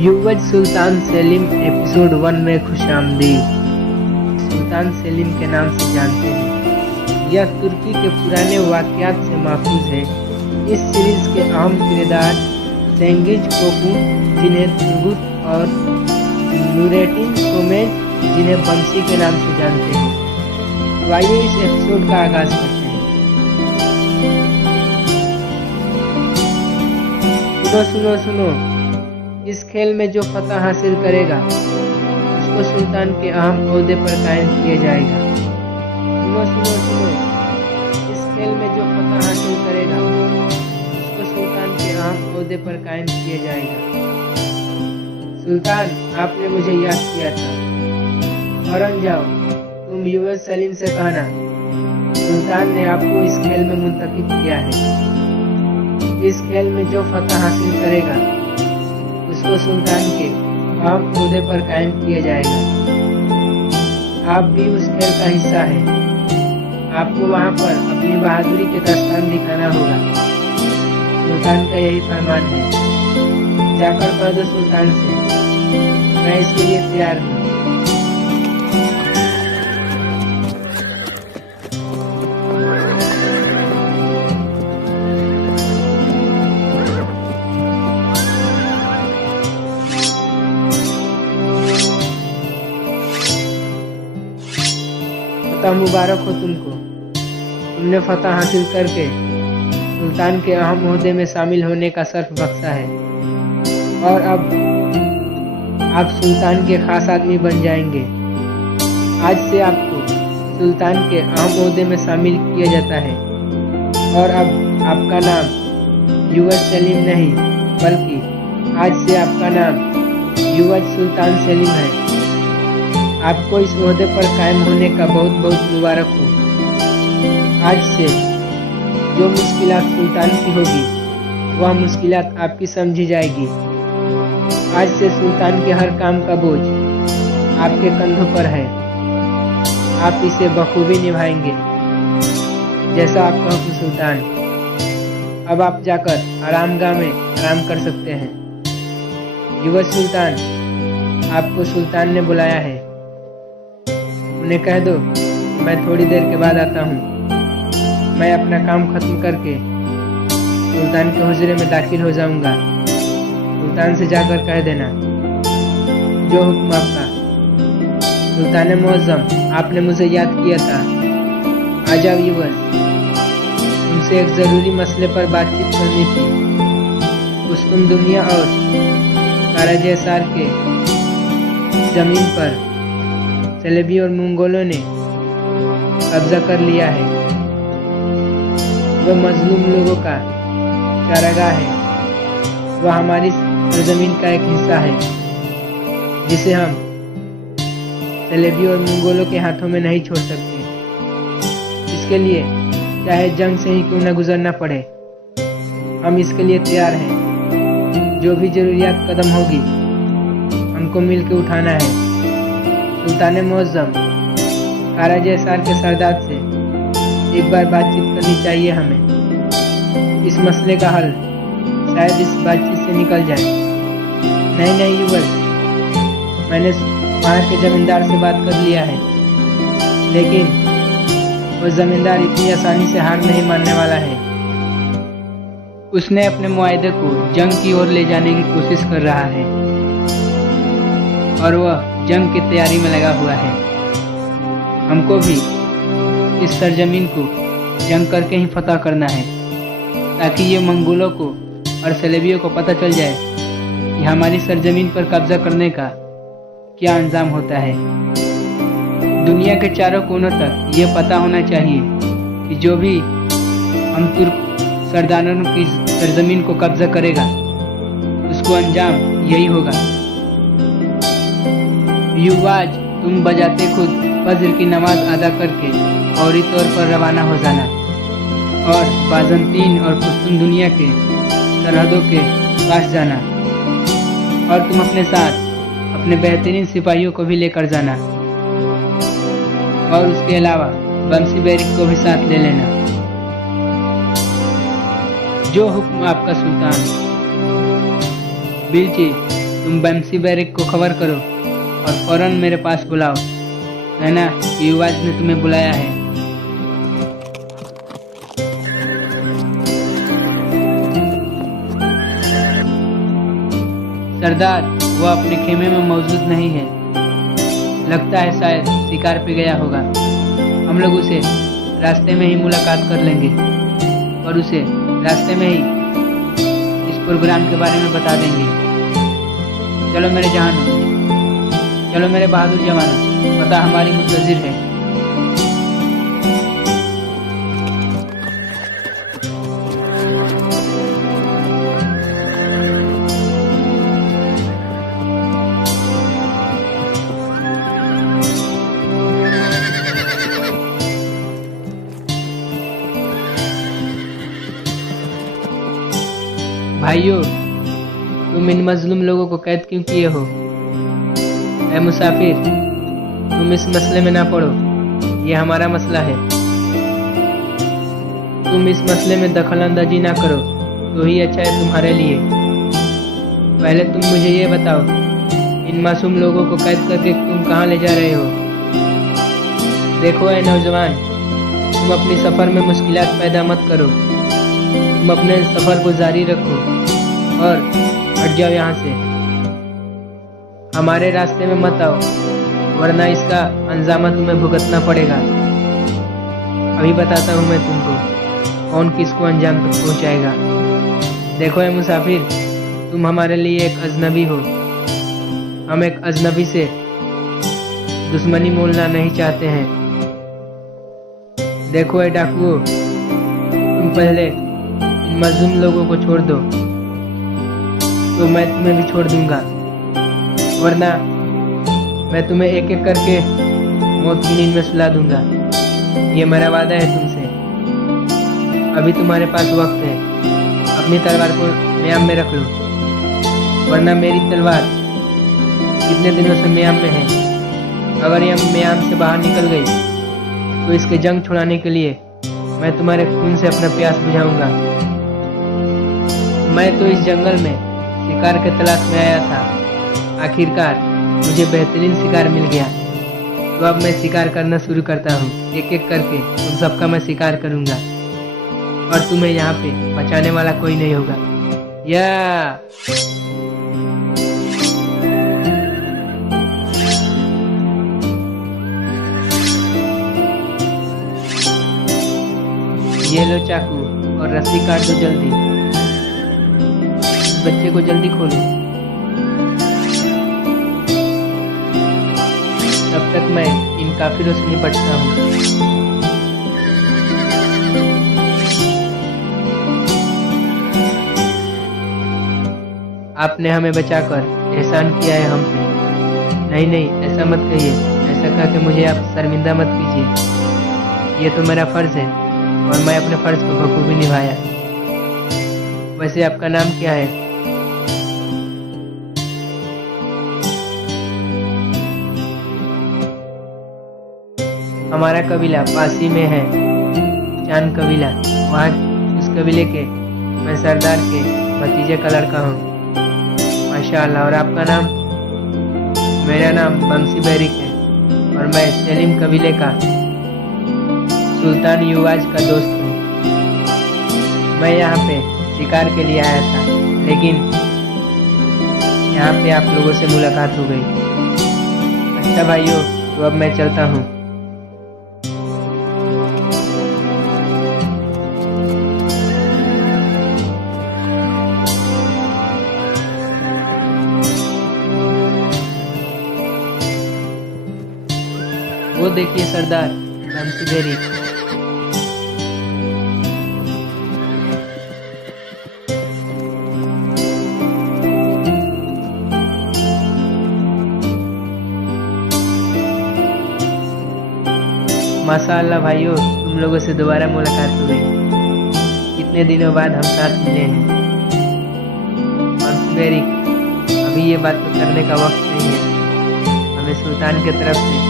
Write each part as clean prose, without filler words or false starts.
युवज सुल्तान सेलिम episode 1 में खुशामदीद। सुल्तान सेलिम के नाम से जानते हैं। यह तुर्की के पुराने वाक़यात से महफूज है। इस सीरीज के अहम किरदार सेंगिज कोकू जिन्हें तुर्गुत और नूरेटिन सोमेज जिन्हें बंसी के नाम से जानते हैं। तो आइए इस एपिसोड का आगाज करते हैं। सुनो सुनो सुनो, इस खेल में जो फतह हासिल करेगा उसको सुल्तान के अहम ओहदे पर कायम किया जाएगा। सुनो सुनो सुनो, इस खेल में जो फतह हासिल करेगा उसको सुल्तान के अहम ओहदे पर कायम किया जाएगा। सुल्तान, आपने मुझे याद किया था। फौरन जाओ, तुम युवज सलीम से कहना सुल्तान ने आपको इस खेल में मुंतखब किया है। इस खेल में जो फतह हासिल करेगा उसको सुल्तान के अहम ओहदे पर कायम किया जाएगा। आप भी उस खेल का हिस्सा है। आपको वहां पर अपनी बहादुरी के दस्तान दिखाना होगा। सुल्तान का यही फरमान है। जाकर कह दो सुल्तान से, मैं इसके लिए तैयार हूँ। फतह मुबारक हो तुमको। तुमने फतह हासिल करके सुल्तान के अहम ओहदे में शामिल होने का शर्फ बख्शा है और अब आप सुल्तान के खास आदमी बन जाएंगे। आज से आपको सुल्तान के अहम ओहदे में शामिल किया जाता है और अब आपका नाम युवज सलीम नहीं बल्कि आज से आपका नाम युवज सुल्तान सेलिम है। आपको इस ओहदे पर कायम होने का बहुत बहुत मुबारक हो। आज से जो मुश्किलात सुल्तान की होगी वह मुश्किलात आपकी समझी जाएगी। आज से सुल्तान के हर काम का बोझ आपके कंधों पर है। आप इसे बखूबी निभाएंगे जैसा आपका हुक्म सुल्तान। अब आप जाकर आरामगाह में आराम कर सकते हैं। युवज सुल्तान, आपको सुल्तान ने बुलाया है। उन्हें कह दो मैं थोड़ी देर के बाद आता हूँ। मैं अपना काम खत्म करके सुल्तान के हुजरे में दाखिल हो जाऊंगा। सुल्तान से जाकर कह देना जो हुक्म आपका। सुल्तान मुअज्जम, आपने मुझे याद किया था। आ जाओ युवज, तुमसे एक ज़रूरी मसले पर बातचीत करनी थी। उस्तुम दुनिया और काराजेसार के ज़मीन पर सेलेबी और मंगोलों ने कब्जा कर लिया है। वह मजलूम लोगों का चारागाह है। वह हमारी सरजमीन का एक हिस्सा है जिसे हम सेलेबी और मंगोलों के हाथों में नहीं छोड़ सकते। इसके लिए चाहे जंग से ही क्यों न गुजरना पड़े, हम इसके लिए तैयार हैं। जो भी जरूरियात कदम होगी हमको मिल के उठाना है। सुल्तान मुअज्जम, काराजेसार के सरदार से एक बार बातचीत करनी चाहिए हमें। इस मसले का हल शायद इस बातचीत से निकल जाए। नहीं युवज, मैंने वहाँ के जमींदार से बात कर लिया है, लेकिन वह जमींदार इतनी आसानी से हार नहीं मानने वाला है। उसने अपने मुआहदे को जंग की ओर ले जाने की कोशिश कर रहा है और वह जंग की तैयारी में लगा हुआ है। हमको भी इस सरजमीन को जंग करके ही फतह करना है ताकि ये मंगोलों को और सेलेबियों को पता चल जाए कि हमारी सरजमीन पर कब्जा करने का क्या अंजाम होता है। दुनिया के चारों कोनों तक ये पता होना चाहिए कि जो भी हम तुर्क सरदारों की सरजमीन को कब्जा करेगा उसको अंजाम यही होगा। युवाज, तुम बजाते खुद फज्र की नमाज अदा करके फौरी तौर पर रवाना हो जाना और बाज़ंतीन और पुश्तून दुनिया के सरहदों के पास जाना और तुम अपने साथ अपने बेहतरीन सिपाहियों को भी लेकर जाना और उसके अलावा बंसी बैरिक को भी साथ ले लेना। जो हुक्म आपका सुल्तान। बिल्ची, तुम बमसी बैरिक को खबर करो और फौरन मेरे पास बुलाओ। कहना कि युवराज ने तुम्हें बुलाया है। सरदार, वो अपने खेमे में मौजूद नहीं है। लगता है शायद शिकार पे गया होगा। हम लोग उसे रास्ते में ही मुलाकात कर लेंगे और उसे रास्ते में ही इस प्रोग्राम के बारे में बता देंगे। चलो मेरे जहानों, चलो मेरे बहादुर जवानों, पता हमारी मुंतजिर है। भाइयों, तुम इन मजलूम लोगों को कैद क्यों किए हो? ऐ मुसाफिर, तुम इस मसले में ना पड़ो, ये हमारा मसला है। तुम इस मसले में दखल अंदाजी ना करो तो ही अच्छा है तुम्हारे लिए। पहले तुम मुझे ये बताओ, इन मासूम लोगों को कैद करके तुम कहाँ ले जा रहे हो? देखो ऐ नौजवान, तुम अपनी सफ़र में मुश्किलात पैदा मत करो। तुम अपने सफ़र को जारी रखो और हट जाओ यहाँ से। हमारे रास्ते में मत आओ, वरना इसका अंजामा तुम्हें भुगतना पड़ेगा। अभी बताता हूँ मैं तुमको कौन किसको अंजाम तक पहुँचाएगा। देखो ये मुसाफिर, तुम हमारे लिए एक अजनबी हो। हम एक अजनबी से दुश्मनी मोलना नहीं चाहते हैं। देखो ये डाकुओं, तुम पहले इन मजलूम लोगों को छोड़ दो तो मैं तुम्हें भी छोड़ दूंगा, वरना मैं तुम्हें एक एक करके मौत की नींद में सुला दूंगा। ये मेरा वादा है तुमसे। अभी तुम्हारे पास वक्त है, अपनी तलवार को म्याम में रख लो, वरना मेरी तलवार कितने दिनों से म्याम में है। अगर यह म्याम से बाहर निकल गई तो इसके जंग छुड़ाने के लिए मैं तुम्हारे खून से अपना प्यास बुझाऊंगा। मैं तो इस जंगल में शिकार के तलाश में आया था। आखिरकार मुझे बेहतरीन शिकार मिल गया, तो अब मैं शिकार करना शुरू करता हूँ। एक एक करके तुम सबका मैं शिकार करूँगा और तुम्हें यहाँ पे बचाने वाला कोई नहीं होगा। या ये लो चाकू और रस्सी काट दो जल्दी। इस बच्चे को जल्दी खोलो। तब तक मैं इन काफिरों से निपटता हूँ। आपने हमें बचाकर एहसान किया है हम पे। नहीं नहीं, ऐसा मत कहिए। ऐसा कह के मुझे आप शर्मिंदा मत कीजिए। ये तो मेरा फर्ज है और मैं अपने फर्ज को बखूबी निभाया। वैसे आपका नाम क्या है? हमारा कबीला पासी में है, चांद कबीला। वहाँ उस कबीले के मैं सरदार के भतीजे का लड़का हूँ। माशाअल्लाह। और आपका नाम? मेरा नाम बमसी बैरिक है और मैं सेलिम कबीले का सुल्तान युवराज का दोस्त हूँ। मैं यहाँ पे शिकार के लिए आया था, लेकिन यहाँ पे आप लोगों से मुलाकात हो गई। अच्छा भाइयों, तो अब मैं चलता हूँ। वो देखिए सरदार बमसी बैरिक। माशाअल्लाह भाइयों, तुम लोगों से दोबारा मुलाकात हो गई। कितने दिनों बाद हम साथ मिले हैं। बमसी बैरिक, अभी ये बात तो करने का वक्त नहीं है। हमें सुल्तान की तरफ से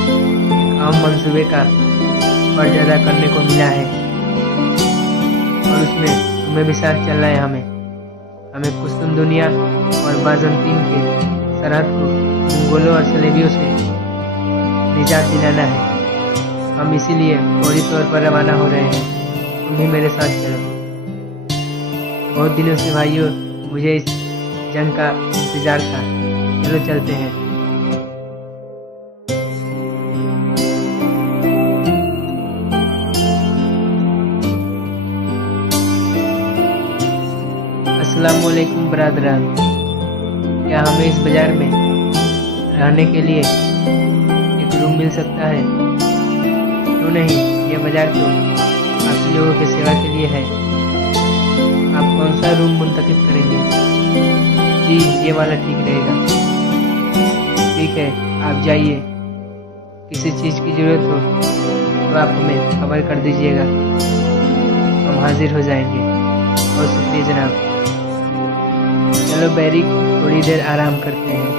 अहम मंसूबे का फर्ज अदा करने को मिला है और उसमें तुम्हें भी साथ चलना है। हमें कुस्तुम दुनिया और बाज़ंतीन के सरहद को मंगोलों और सलेबियों से निजात दिलाना है। हम इसीलिए फौरी तौर पर रवाना हो रहे हैं। तुम भी मेरे साथ चलो। बहुत दिनों से भाइयों मुझे इस जंग का इंतजार था। चलो चलते हैं। अस्सलाम वालेकुम बरादरान। क्या हमें इस बाजार में रहने के लिए एक रूम मिल सकता है? क्यों नहीं, यह बाजार तो काफी लोगों की सेवा के लिए है। आप कौन सा रूम मुंतखब करेंगे? जी, ये वाला ठीक रहेगा। ठीक है, आप जाइए। किसी चीज़ की ज़रूरत हो तो आप हमें खबर कर दीजिएगा, हम हाजिर हो जाएंगे। बहुत शुक्रिया जनाब। चलो बैरिक, थोड़ी देर आराम करते हैं।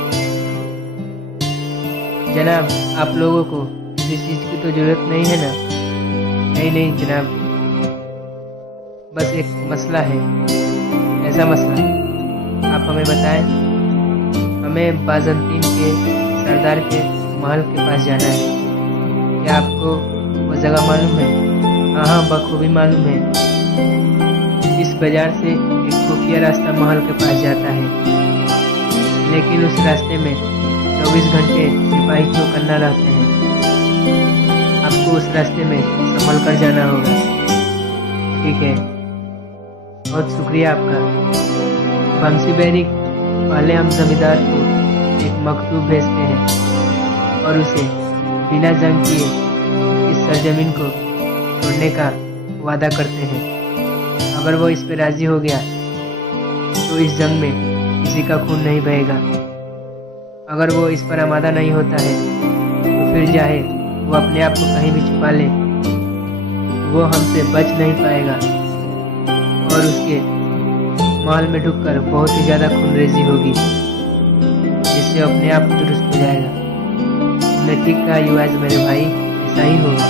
जनाब, आप लोगों को किसी चीज़ की तो ज़रूरत नहीं है ना? नहीं जनाब, बस एक मसला है। ऐसा मसला? आप हमें बताएं। हमें बाज़ंतीन के सरदार के महल के पास जाना है। क्या आपको वो जगह मालूम है? हाँ, बखूबी मालूम है। इस बाजार से एक खुफिया रास्ता महल के पास जाता है, लेकिन उस रास्ते में 24 घंटे सिपाही चौकन्ना रहते हैं। आपको उस रास्ते में संभल कर जाना होगा। ठीक है, बहुत शुक्रिया आपका। बमसी बैरिक, पहले हम जमींदार को एक मकतूब भेजते हैं और उसे बिना जंग किए इस सरजमीन को छोड़ने का वादा करते हैं। अगर वो इस पे राजी हो गया तो इस जंग में किसी का खून नहीं बहेगा। अगर वो इस पर आमादा नहीं होता है तो फिर चाहे वो अपने आप को कहीं भी छुपा ले, वो हमसे बच नहीं पाएगा और उसके महल में ढुककर बहुत ही ज़्यादा खूनरेजी होगी, जिससे अपने आप दुरुस्त हो जाएगा। तुमने ठीक कहा युवाज मेरे भाई, ऐसा ही होगा।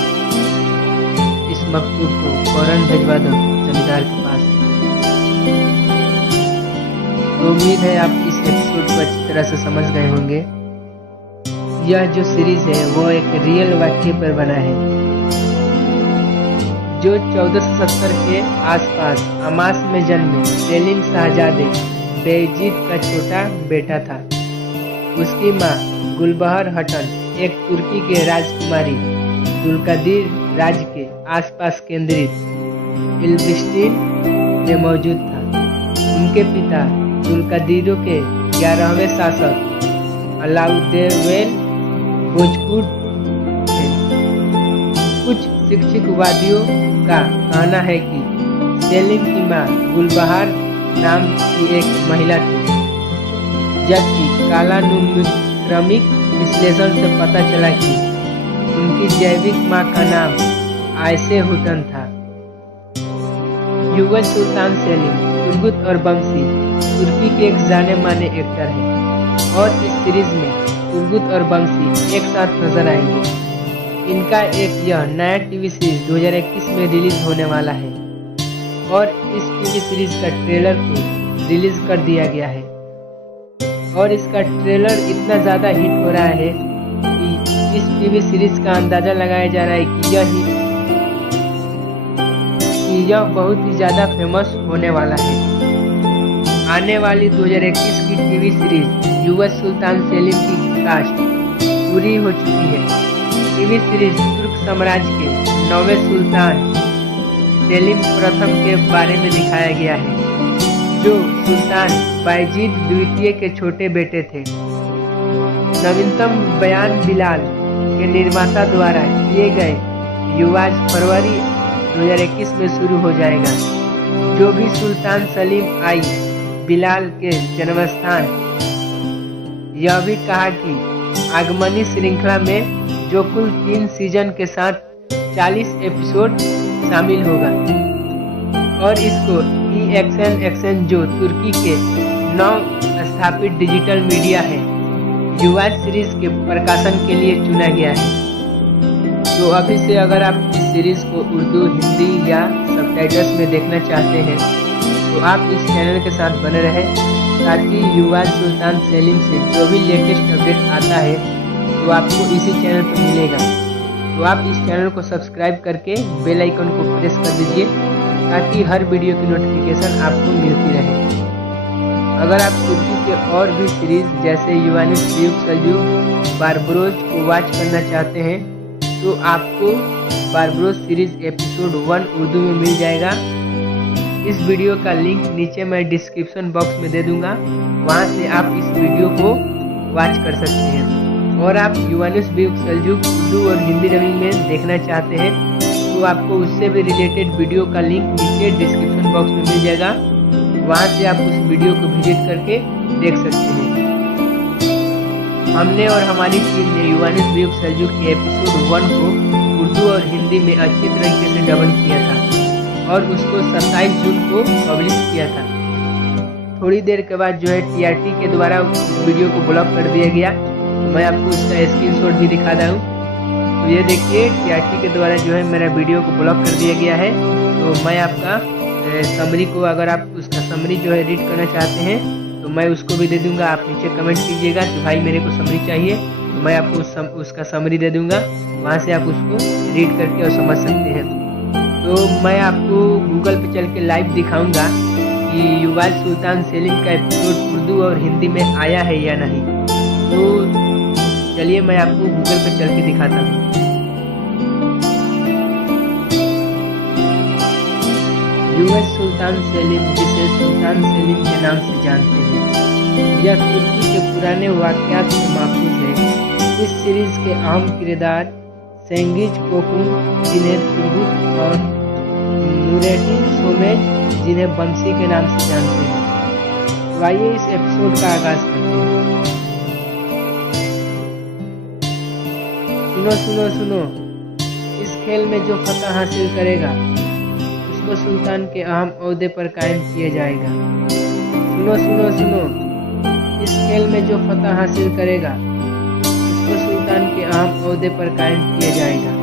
इस मकतूब को फौरन भिजवा दो जमींदार के पास। तो उम्मीद है आप इस एपिसोड को अच्छी तरह से समझ गए होंगे। यह जो सीरीज है वो एक रियल वाक्य पर बना है, जो 1470 के आसपास अमास में जन्मे सेलिम शाहजादे बेयजीद का छोटा बेटा था। उसकी माँ गुलबहर हटन एक तुर्की के राजकुमारी जुल्कादिर राज्य के आसपास केंद्रित इल्बिस्टीन में मौजूद था। उनके पिता जुल्कादिरों के 11वें शासक अलाउद्दीन भोजपुर थे। कुछ शिक्षकवादियों का कहना है कि सेलिम की मां गुलबहार नाम की एक महिला थी, जबकि कालानुक्रमिक विश्लेषण से पता चला कि उनकी जैविक मां का नाम आयशे हुटन था। युवा सुल्तान सेलिम तुर्गुत और बमसी तुर्की के एक जाने माने एक्टर हैं और इस सीरीज में तुर्गुत और बमसी एक साथ नजर आएंगे। इनका एक यह नया टीवी सीरीज 2021 में रिलीज होने वाला है और इस टीवी सीरीज का ट्रेलर को रिलीज कर दिया गया है और इसका ट्रेलर इतना ज़्यादा हिट हो रहा है कि इस टीवी सीरीज का अंदाज़ा लगाया जा रहा है कि यह बहुत ही ज़्यादा फेमस होने वाला है। आने वाली 2021 की टीवी सीरीज युवा सुल्तान सेलिम की कास्ट पूरी हो चुकी है। टीवी सीरीज तुर्क साम्राज्य के 9वें सुल्तान सेलिम प्रथम के बारे में दिखाया गया है, जो सुल्तान बायजीद द्वितीय के छोटे बेटे थे। नवीनतम बयान बिलाल के निर्माता द्वारा किए गए युवाज फरवरी 2021 में शुरू हो जाएगा। जो भी सुल्तान सलीम आई बिलाल के जन्मस्थान। यह भी कहा कि आगमनी श्रृंखला में जो कुल 3 सीजन के साथ 40 एपिसोड शामिल होगा और इसको EXN जो तुर्की के नव स्थापित डिजिटल मीडिया है युवाज सीरीज के प्रकाशन के लिए चुना गया है। तो अभी से अगर आप इस सीरीज को उर्दू, हिंदी या सबटाइटल्स में देखना चाहते हैं तो आप इस चैनल के साथ बने रहें। ताकि युवा सुल्तान सेलिम से जो भी लेटेस्ट अपडेट आता है तो आपको इसी चैनल पर मिलेगा। तो आप इस चैनल को सब्सक्राइब करके बेल आइकन को प्रेस कर दीजिए ताकि हर वीडियो की नोटिफिकेशन आपको मिलती रहे। अगर आप तुर्की के और भी सीरीज जैसे युवानिस ब्यूक सल्जूक बारबरोज को वॉच करना चाहते हैं तो आपको बारबरोज सीरीज एपिसोड 1 उर्दू में मिल जाएगा। इस वीडियो का लिंक नीचे मैं डिस्क्रिप्शन बॉक्स में दे दूंगा, वहां से आप इस वीडियो को वॉच कर सकते हैं। और आप युवानिस ब्यूक सल्जूक उर्दू और हिंदी डबिंग में देखना चाहते हैं तो आपको उससे भी रिलेटेड वीडियो का लिंक नीचे डिस्क्रिप्शन बॉक्स में मिल जाएगा, वहां से आप उस वीडियो को विजिट करके देख सकते हैं। हमने और हमारी टीम ने युवानिस ब्यूक सल्जूक के एपिसोड 1 को उर्दू और हिंदी में अच्छी तरीके से डबल किया था और उसको 27 जून को पब्लिश किया था। थोड़ी देर के बाद जो है TRT के द्वारा उस वीडियो को ब्लॉक कर दिया गया। तो मैं आपको उसका स्क्रीनशॉट भी दिखाता हूँ। तो ये देखिए TRT के द्वारा जो है मेरा वीडियो को ब्लॉक कर दिया गया है। तो मैं आपका समरी को, अगर आप उसका समरी जो है रीड करना चाहते हैं तो मैं उसको भी दे दूंगा। आप नीचे कमेंट कीजिएगा कि भाई मेरे को समरी चाहिए, तो मैं आपको उसका समरी दे दूंगा, वहाँ से आप उसको रीड करके और समझ सकते हैं। तो मैं आपको गूगल पे चल के लाइव दिखाऊंगा कि युवाल सुल्तान सेलिम का एपिसोड उर्दू और हिंदी में आया है या नहीं। तो चलिए मैं आपको गूगल पे चल के दिखाता हूँ। युवा सुल्तान सेलिम, जिसे सुल्तान सेलिम के नाम से जानते हैं, यह तुर्की के पुराने वाक़यात से माखूज है। इस सीरीज के अहम किरदार सेंगिज कोकुन, जिन्हें तुर्गुक, और नूरेddin सोमेज, जिन्हें बंसी के नाम से जानते हैं। तो आइए इस एपिसोड का आगाज करते हैं। सुनो सुनो सुनो, इस खेल में जो फतह हासिल करेगा उसको सुल्तान के अहम ओहदे पर कायम किया जाएगा। सुनो सुनो सुनो, इस खेल में जो फतह हासिल करेगा उसको सुल्तान के अहम ओहदे पर कायम किया जाएगा।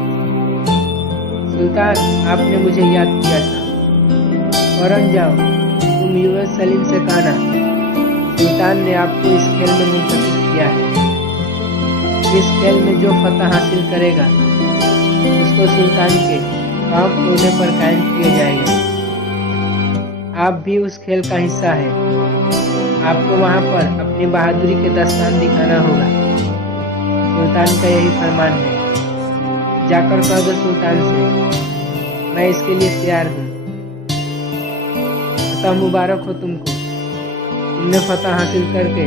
सुल्तान, आपने मुझे याद किया था, फौरन जाओ, तुम युवराज सलीम से कहना सुल्तान ने आपको इस खेल में मुंतखब किया है। इस खेल में जो फतह हासिल करेगा उसको सुल्तान के अहम ओहदे पर कायम किया जाएगा। आप भी उस खेल का हिस्सा है। आपको वहां पर अपनी बहादुरी के दस्तान दिखाना होगा। सुल्तान का यही फरमान है। जाकर कह दो सुल्तान से, मैं इसके लिए तैयार हूँ। फतह मुबारक हो तुमको। तुमने फतह हासिल करके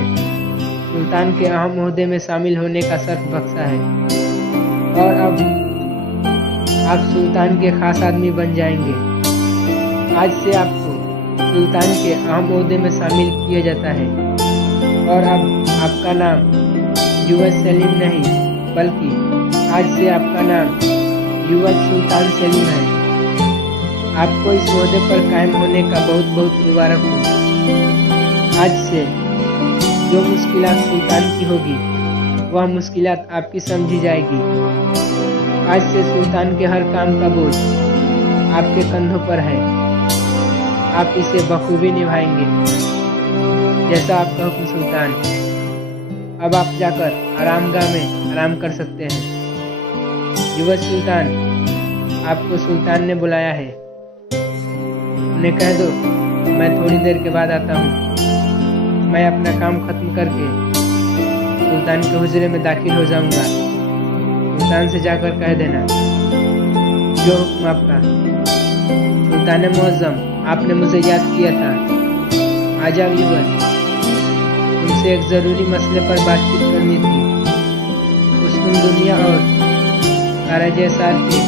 सुल्तान के अहम ओहदे में शामिल होने का शर्फ बख्शा है और अब आप सुल्तान के खास आदमी बन जाएंगे। आज से आपको सुल्तान के अहम ओहदे में शामिल किया जाता है और अब आपका नाम युवराज सलीम नहीं, बल्कि आज से आपका नाम युवराज सुल्तान सलीम है। आपको इस ओहदे पर कायम होने का बहुत बहुत मुबारक हो। आज से जो मुश्किलात सुल्तान की होगी वह मुश्किलात आपकी समझी जाएगी। आज से सुल्तान के हर काम का बोझ आपके कंधों पर है। आप इसे बखूबी निभाएंगे जैसा आपका हुक्म सुल्तान। अब आप जाकर आरामगाह में आराम कर सकते हैं। युवराज सुल्तान, आपको सुल्तान ने बुलाया है। उन्हें कह दो मैं थोड़ी देर के बाद आता हूँ। मैं अपना काम खत्म करके सुल्तान के हुजरे में दाखिल हो जाऊंगा। सुल्तान से जाकर कह देना जो हुक्म आपका। सुल्तान मुअज्जम, आपने मुझे याद किया था। आ जाओ युवराज, तुमसे एक ज़रूरी मसले पर बातचीत करनी थी। उस्मान दुनिया और काराजेसार की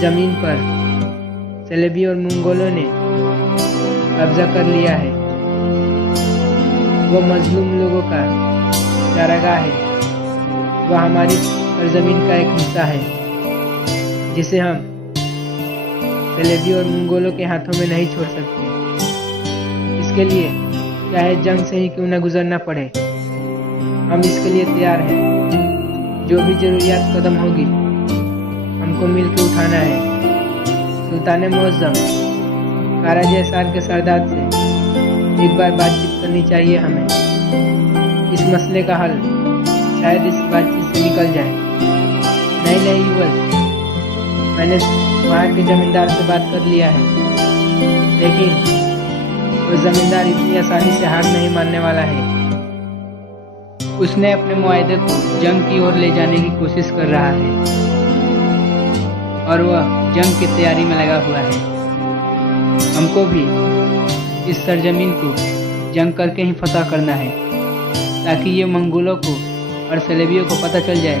ज़मीन पर सेलेबी और मंगोलों ने कब्जा कर लिया है। वो मजलूम लोगों का चारागाह है। वह हमारी सरजमीन का एक हिस्सा है जिसे हम सेलेबी और मंगोलों के हाथों में नहीं छोड़ सकते। इसके लिए चाहे जंग से ही क्यों न गुजरना पड़े, हम इसके लिए तैयार हैं। जो भी जरूरियात कदम होगी हमको मिलकर उठाना है। सुल्तान मुअज्जम, काराजेसार के सरदार से एक बार बातचीत करनी चाहिए हमें। इस मसले का हल शायद इस बातचीत से निकल जाए। नहीं युवल, मैंने वहाँ के जमींदार से बात कर लिया है, लेकिन वो जमींदार इतनी आसानी से हार नहीं मानने वाला है। उसने अपने मुआहदे को जंग की ओर ले जाने की कोशिश कर रहा है और वह जंग की तैयारी में लगा हुआ है। हमको भी इस सरजमीन को जंग करके ही फतह करना है, ताकि ये मंगोलों को और सलेबियों को पता चल जाए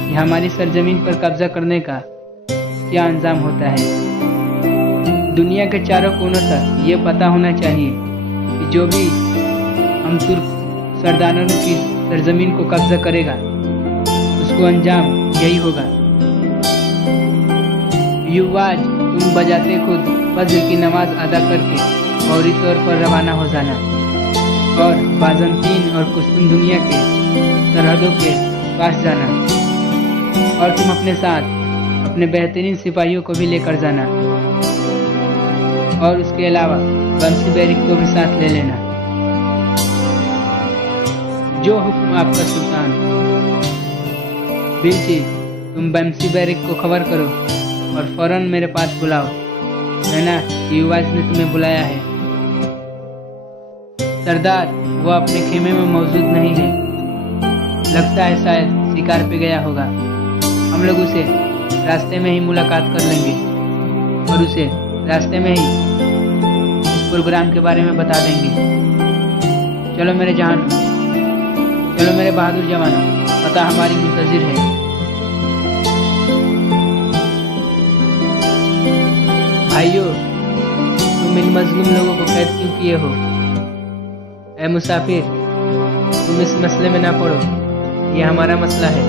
कि हमारी सरजमीन पर कब्जा करने का क्या अंजाम होता है। दुनिया के चारों कोनों तक ये पता होना चाहिए कि जो भी हम तुर्क सरदारों की सरजमीन को कब्जा करेगा उसको अंजाम यही होगा। युवाज, तुम बजाते खुद फज्र की नमाज अदा करके फौरी तौर पर रवाना हो जाना और बाज़ंतीन और कुस्तुन दुनिया के सरहदों के पास जाना, और तुम अपने साथ अपने बेहतरीन सिपाहियों को भी लेकर जाना, और उसके अलावा बंसी बैरिक को भी साथ ले लेना। जो हुक्म आपका सुल्तान। बिल्ची, तुम बंसी बैरिक को खबर करो और फौरन मेरे पास बुलाओ। कहना कि युवाज ने तुम्हें बुलाया है। सरदार, वो अपने खेमे में मौजूद नहीं है। लगता है शायद शिकार पे गया होगा। हम लोग उसे रास्ते में ही मुलाकात कर लेंगे और उसे रास्ते में ही इस प्रोग्राम के बारे में बता देंगे। चलो मेरे जहान, चलो मेरे बहादुर जवानों, पता हमारी मुंतजिर है। भाइयों, तुम इन मजलूम लोगों को कैद क्यों किए हो? ऐ मुसाफिर, तुम इस मसले में ना पड़ो, ये हमारा मसला है।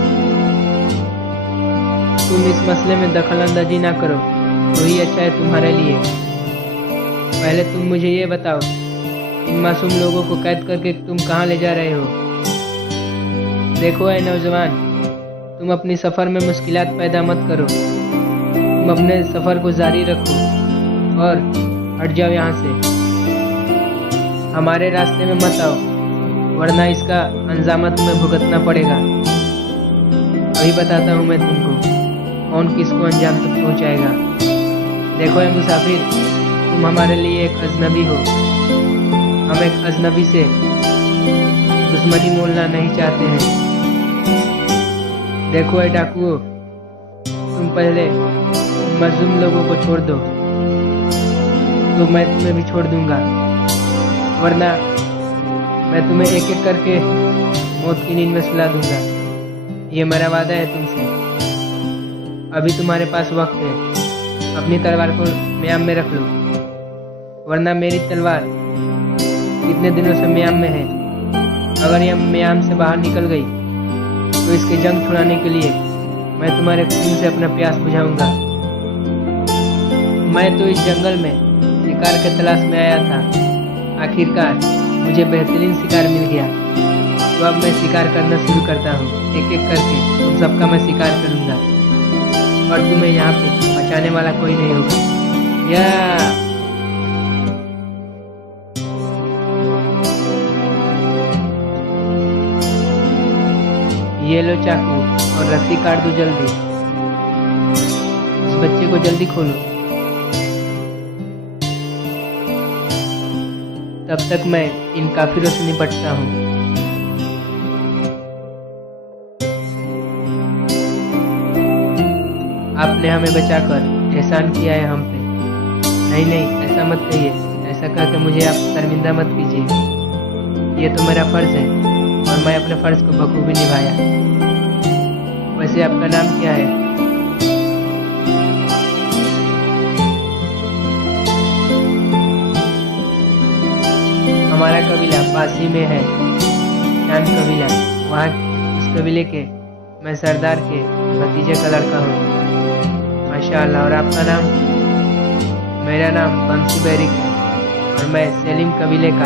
तुम इस मसले में दखल अंदाजी ना करो तो ही अच्छा है तुम्हारे लिए। पहले तुम मुझे ये बताओ, इन मासूम लोगों को कैद करके तुम कहाँ ले जा रहे हो? देखो ऐ नौजवान, तुम अपनी सफ़र में मुश्किलात पैदा मत करो। तुम अपने सफ़र को जारी रखो और हट जाओ यहाँ से। हमारे रास्ते में मत आओ, वरना इसका अंजाम तुम्हें भुगतना पड़ेगा। अभी बताता हूँ मैं तुमको कौन किसको अंजाम तक पहुँचाएगा। देखो ऐ मुसाफिर, तुम हमारे लिए एक अजनबी हो। हम एक अजनबी से दुश्मनी मोलना नहीं चाहते हैं। देखो ऐ डाकुओं, तुम पहले मजलूम लोगों को छोड़ दो तो मैं तुम्हें भी छोड़ दूंगा, वरना मैं तुम्हें एक एक करके मौत की नींद में सुला दूंगा। ये मेरा वादा है तुमसे। अभी तुम्हारे पास वक्त है, अपनी तलवार को म्याम में रख लो, वरना मेरी तलवार कितने दिनों से म्याम में है। अगर यह म्याम से बाहर निकल गई तो इसके जंग छुड़ाने के लिए मैं तुम्हारे खून से अपना प्यास बुझाऊंगा। मैं तो इस जंगल में शिकार के तलाश में आया था। आखिरकार मुझे बेहतरीन शिकार मिल गया, तो अब मैं शिकार करना शुरू करता हूँ। एक एक करके तुम सबका मैं शिकार करूँगा और तुम्हें यहाँ पे बचाने वाला कोई नहीं होगा। या ये लो चाकू और रस्सी काट दो जल्दी। इस बच्चे को जल्दी खोलो। तब तक मैं इन काफिरों से निपटता हूँ। आपने हमें बचाकर एहसान किया है हम पे। नहीं, ऐसा मत कहिए। ऐसा कहकर मुझे आप शर्मिंदा मत कीजिए। ये तो मेरा फर्ज है और मैं अपने फर्ज को बखूबी निभाया। वैसे आपका नाम क्या है? हमारा कबीला पासी में है, चांद कबीला। वहाँ इस कबीले के मैं सरदार के भतीजे का लड़का हूँ। माशाअल्लाह। और आपका नाम? मेरा नाम बंसी बैरिक है और मैं सेलिम कबीले का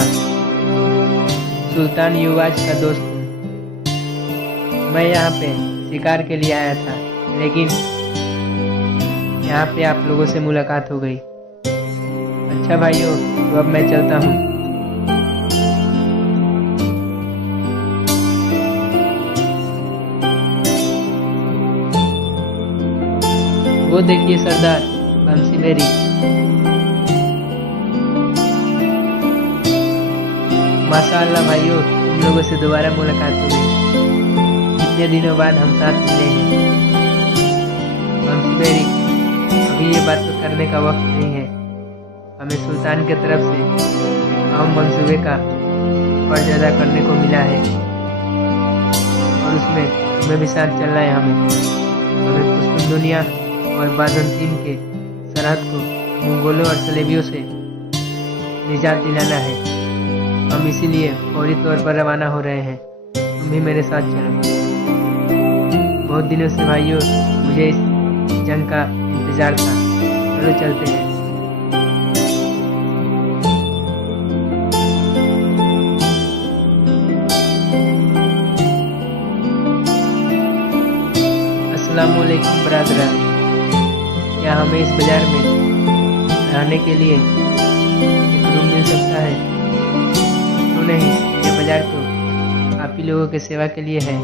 सुल्तान युवाज का दोस्त हूँ। मैं यहाँ पे शिकार के लिए आया था, लेकिन यहाँ पे आप लोगों से मुलाकात हो गई। अच्छा भाइयों, तो अब मैं चलता हूँ। वो देखिए सरदार बमसी बेरी। माशाअल्लाह भाइयों, तुम लोगों से दोबारा मुलाकात हो गई। कितने दिनों बाद हम साथ मिले हैं। बमसी बेरी, अभी ये बात तो करने का वक्त नहीं है। हमें सुल्तान की तरफ से एक अहम मंसूबे का फर्ज अदा करने को मिला है और उसमें तुम्हें भी साथ चलना है। हमें पुष्पन दुनिया और बाज़ंतीन के सरहद को मंगोलों और सलेबियों से निजात दिलाना है। हम इसीलिए फौरी तौर पर रवाना हो रहे हैं। तुम भी मेरे साथ चलो। बहुत दिनों से भाइयों मुझे इस जंग का इंतजार था। चलो चलते हैं। अस्सलामुअलैकुम बरादरान, क्या हमें इस बाजार में रहने के लिए एक रूम मिल सकता है? क्यों नहीं, ये बाजार तो आप ही लोगों की सेवा के लिए है।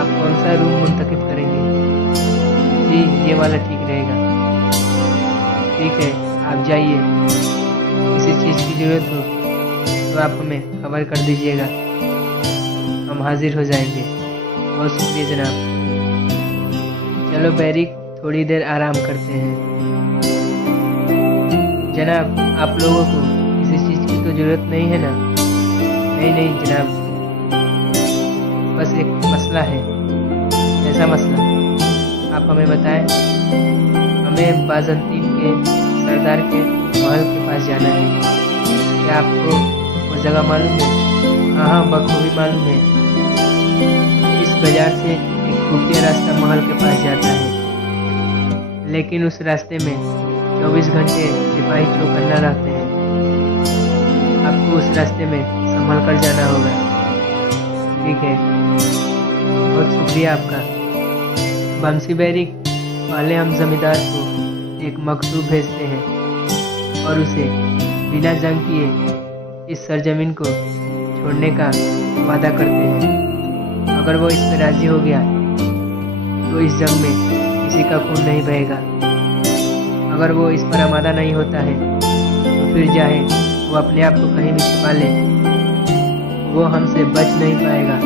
आप कौन सा रूम मुंतखब करेंगे? जी, ये वाला ठीक रहेगा। ठीक है, आप जाइए। किसी चीज़ की ज़रूरत हो तो आप हमें खबर कर दीजिएगा, हम हाजिर हो जाएंगे। बहुत शुक्रिया जनाब। चलो बैरिक, थोड़ी देर आराम करते हैं। जनाब, आप लोगों को किसी चीज़ की तो ज़रूरत नहीं है ना? नहीं जनाब, बस एक मसला है। ऐसा मसला? आप हमें बताएं। हमें बाज़ंतीन के सरदार के महल के पास जाना है। क्या आपको वो जगह मालूम है? हाँ, बखूबी मालूम है। इस बाजार से एक खुफिया रास्ता महल के पास जाता है, लेकिन उस रास्ते में 24 घंटे सिपाही चौकन्ना रहते हैं। आपको उस रास्ते में संभल कर जाना होगा। ठीक है, बहुत शुक्रिया आपका। बमसी बेरी, पहले हम जमींदार को एक मकतूब भेजते हैं और उसे बिना जंग किए इस सरजमीन को छोड़ने का वादा करते हैं। अगर वो इस पर राजी हो गया तो इस जंग में किसी का खून नहीं बहेगा। अगर वो इस पर आमादा नहीं होता है तो फिर चाहे वो अपने आप को कहीं भी छिपा ले, वो हमसे बच नहीं पाएगा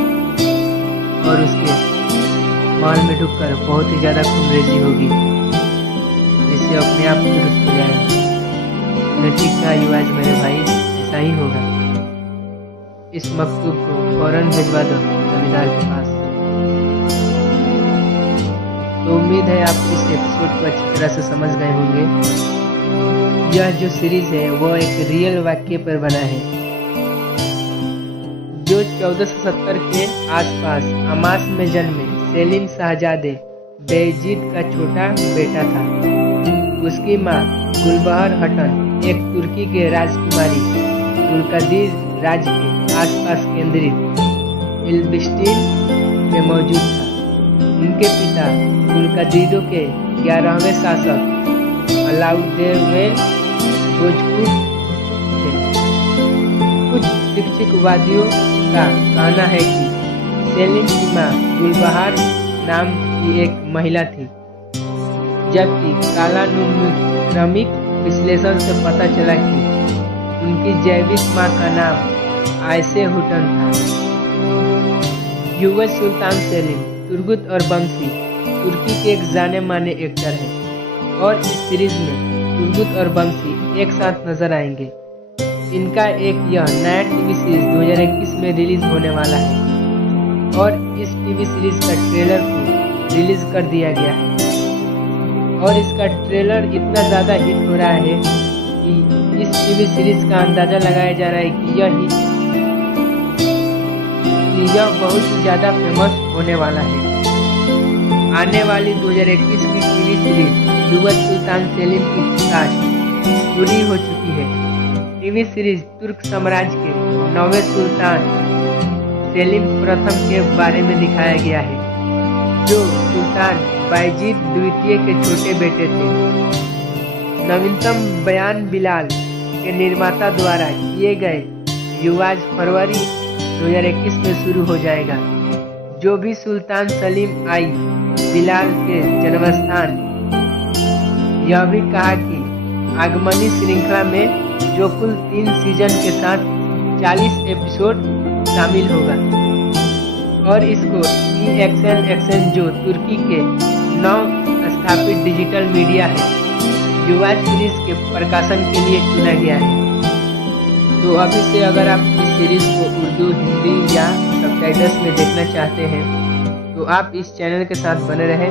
और उसके माल में डूबकर बहुत ही ज़्यादा खूनरेजी होगी, जिससे अपने आप दुरुस्त हो जाएगा। तुमने ठीक कहा युवाज मेरे भाई, ऐसा ही होगा। इस मकतूब को फौरन भिजवा दो जमींदार के पास। तो उम्मीद है आप इस एपिसोड को अच्छी तरह से समझ गए होंगे। यह जो सीरीज है वो एक रियल वाक्य पर बना है, जो 1470 के आसपास अमास में जन्मे सेलिम शाहजादे बेयजीद का छोटा बेटा था। उसकी माँ गुलबहर हटन एक तुर्की के राजकुमारी तुर्कदीर राज के आसपास केंद्रित इल्बिस्टीन में मौजूद था। उनके पिता तुर्कदीरों के 11वें शासक अलाउद्दीन भोजपुर थे। कुछ शिक्षकवादियों का कहना है कि सेलिम की मां गुलबहार नाम की एक महिला थी, जबकि कालानुक्रमिक विश्लेषण से पता चला कि उनकी जैविक मां का नाम आयशे हुटन था। युवक सुल्तान सेलिम तुर्गुत और बमसी तुर्की के एक जाने माने एक्टर हैं और इस सीरीज में तुर्गुत और बमसी एक साथ नजर आएंगे। इनका एक यह नया टीवी सीरीज 2021 में रिलीज होने वाला है और इस टीवी सीरीज का ट्रेलर को रिलीज कर दिया गया है और इसका ट्रेलर इतना ज़्यादा हिट हो रहा है कि इस टीवी सीरीज का अंदाज़ा लगाया जा रहा है कि यह बहुत ज़्यादा फेमस होने वाला है। आने वाली 2021 की टीवी सीरीज युवक सुल्तान सेलिम की कास्ट पूरी हो चुकी है। टीवी सीरीज तुर्क साम्राज्य के 9वें सुल्तान सेलिम प्रथम के बारे में दिखाया गया है, जो सुल्तान बायजीद द्वितीय के छोटे बेटे थे। नवीनतम बयान बिलाल के निर्माता द्वारा किए गए युवाज फरवरी 2021 में शुरू हो जाएगा। जो भी सुल्तान सलीम आई बिलाल के जन्मस्थान। यह भी कहा कि आगमनी श्रृंखला में जो कुल 3 सीजन के साथ 40 एपिसोड शामिल होगा और इसको EXN जो तुर्की के नव स्थापित डिजिटल मीडिया है युवा सीरीज के प्रकाशन के लिए चुना गया है। तो अभी से अगर आप इस सीरीज को उर्दू, हिंदी या सबटाइटल्स में देखना चाहते हैं तो आप इस चैनल के साथ बने रहें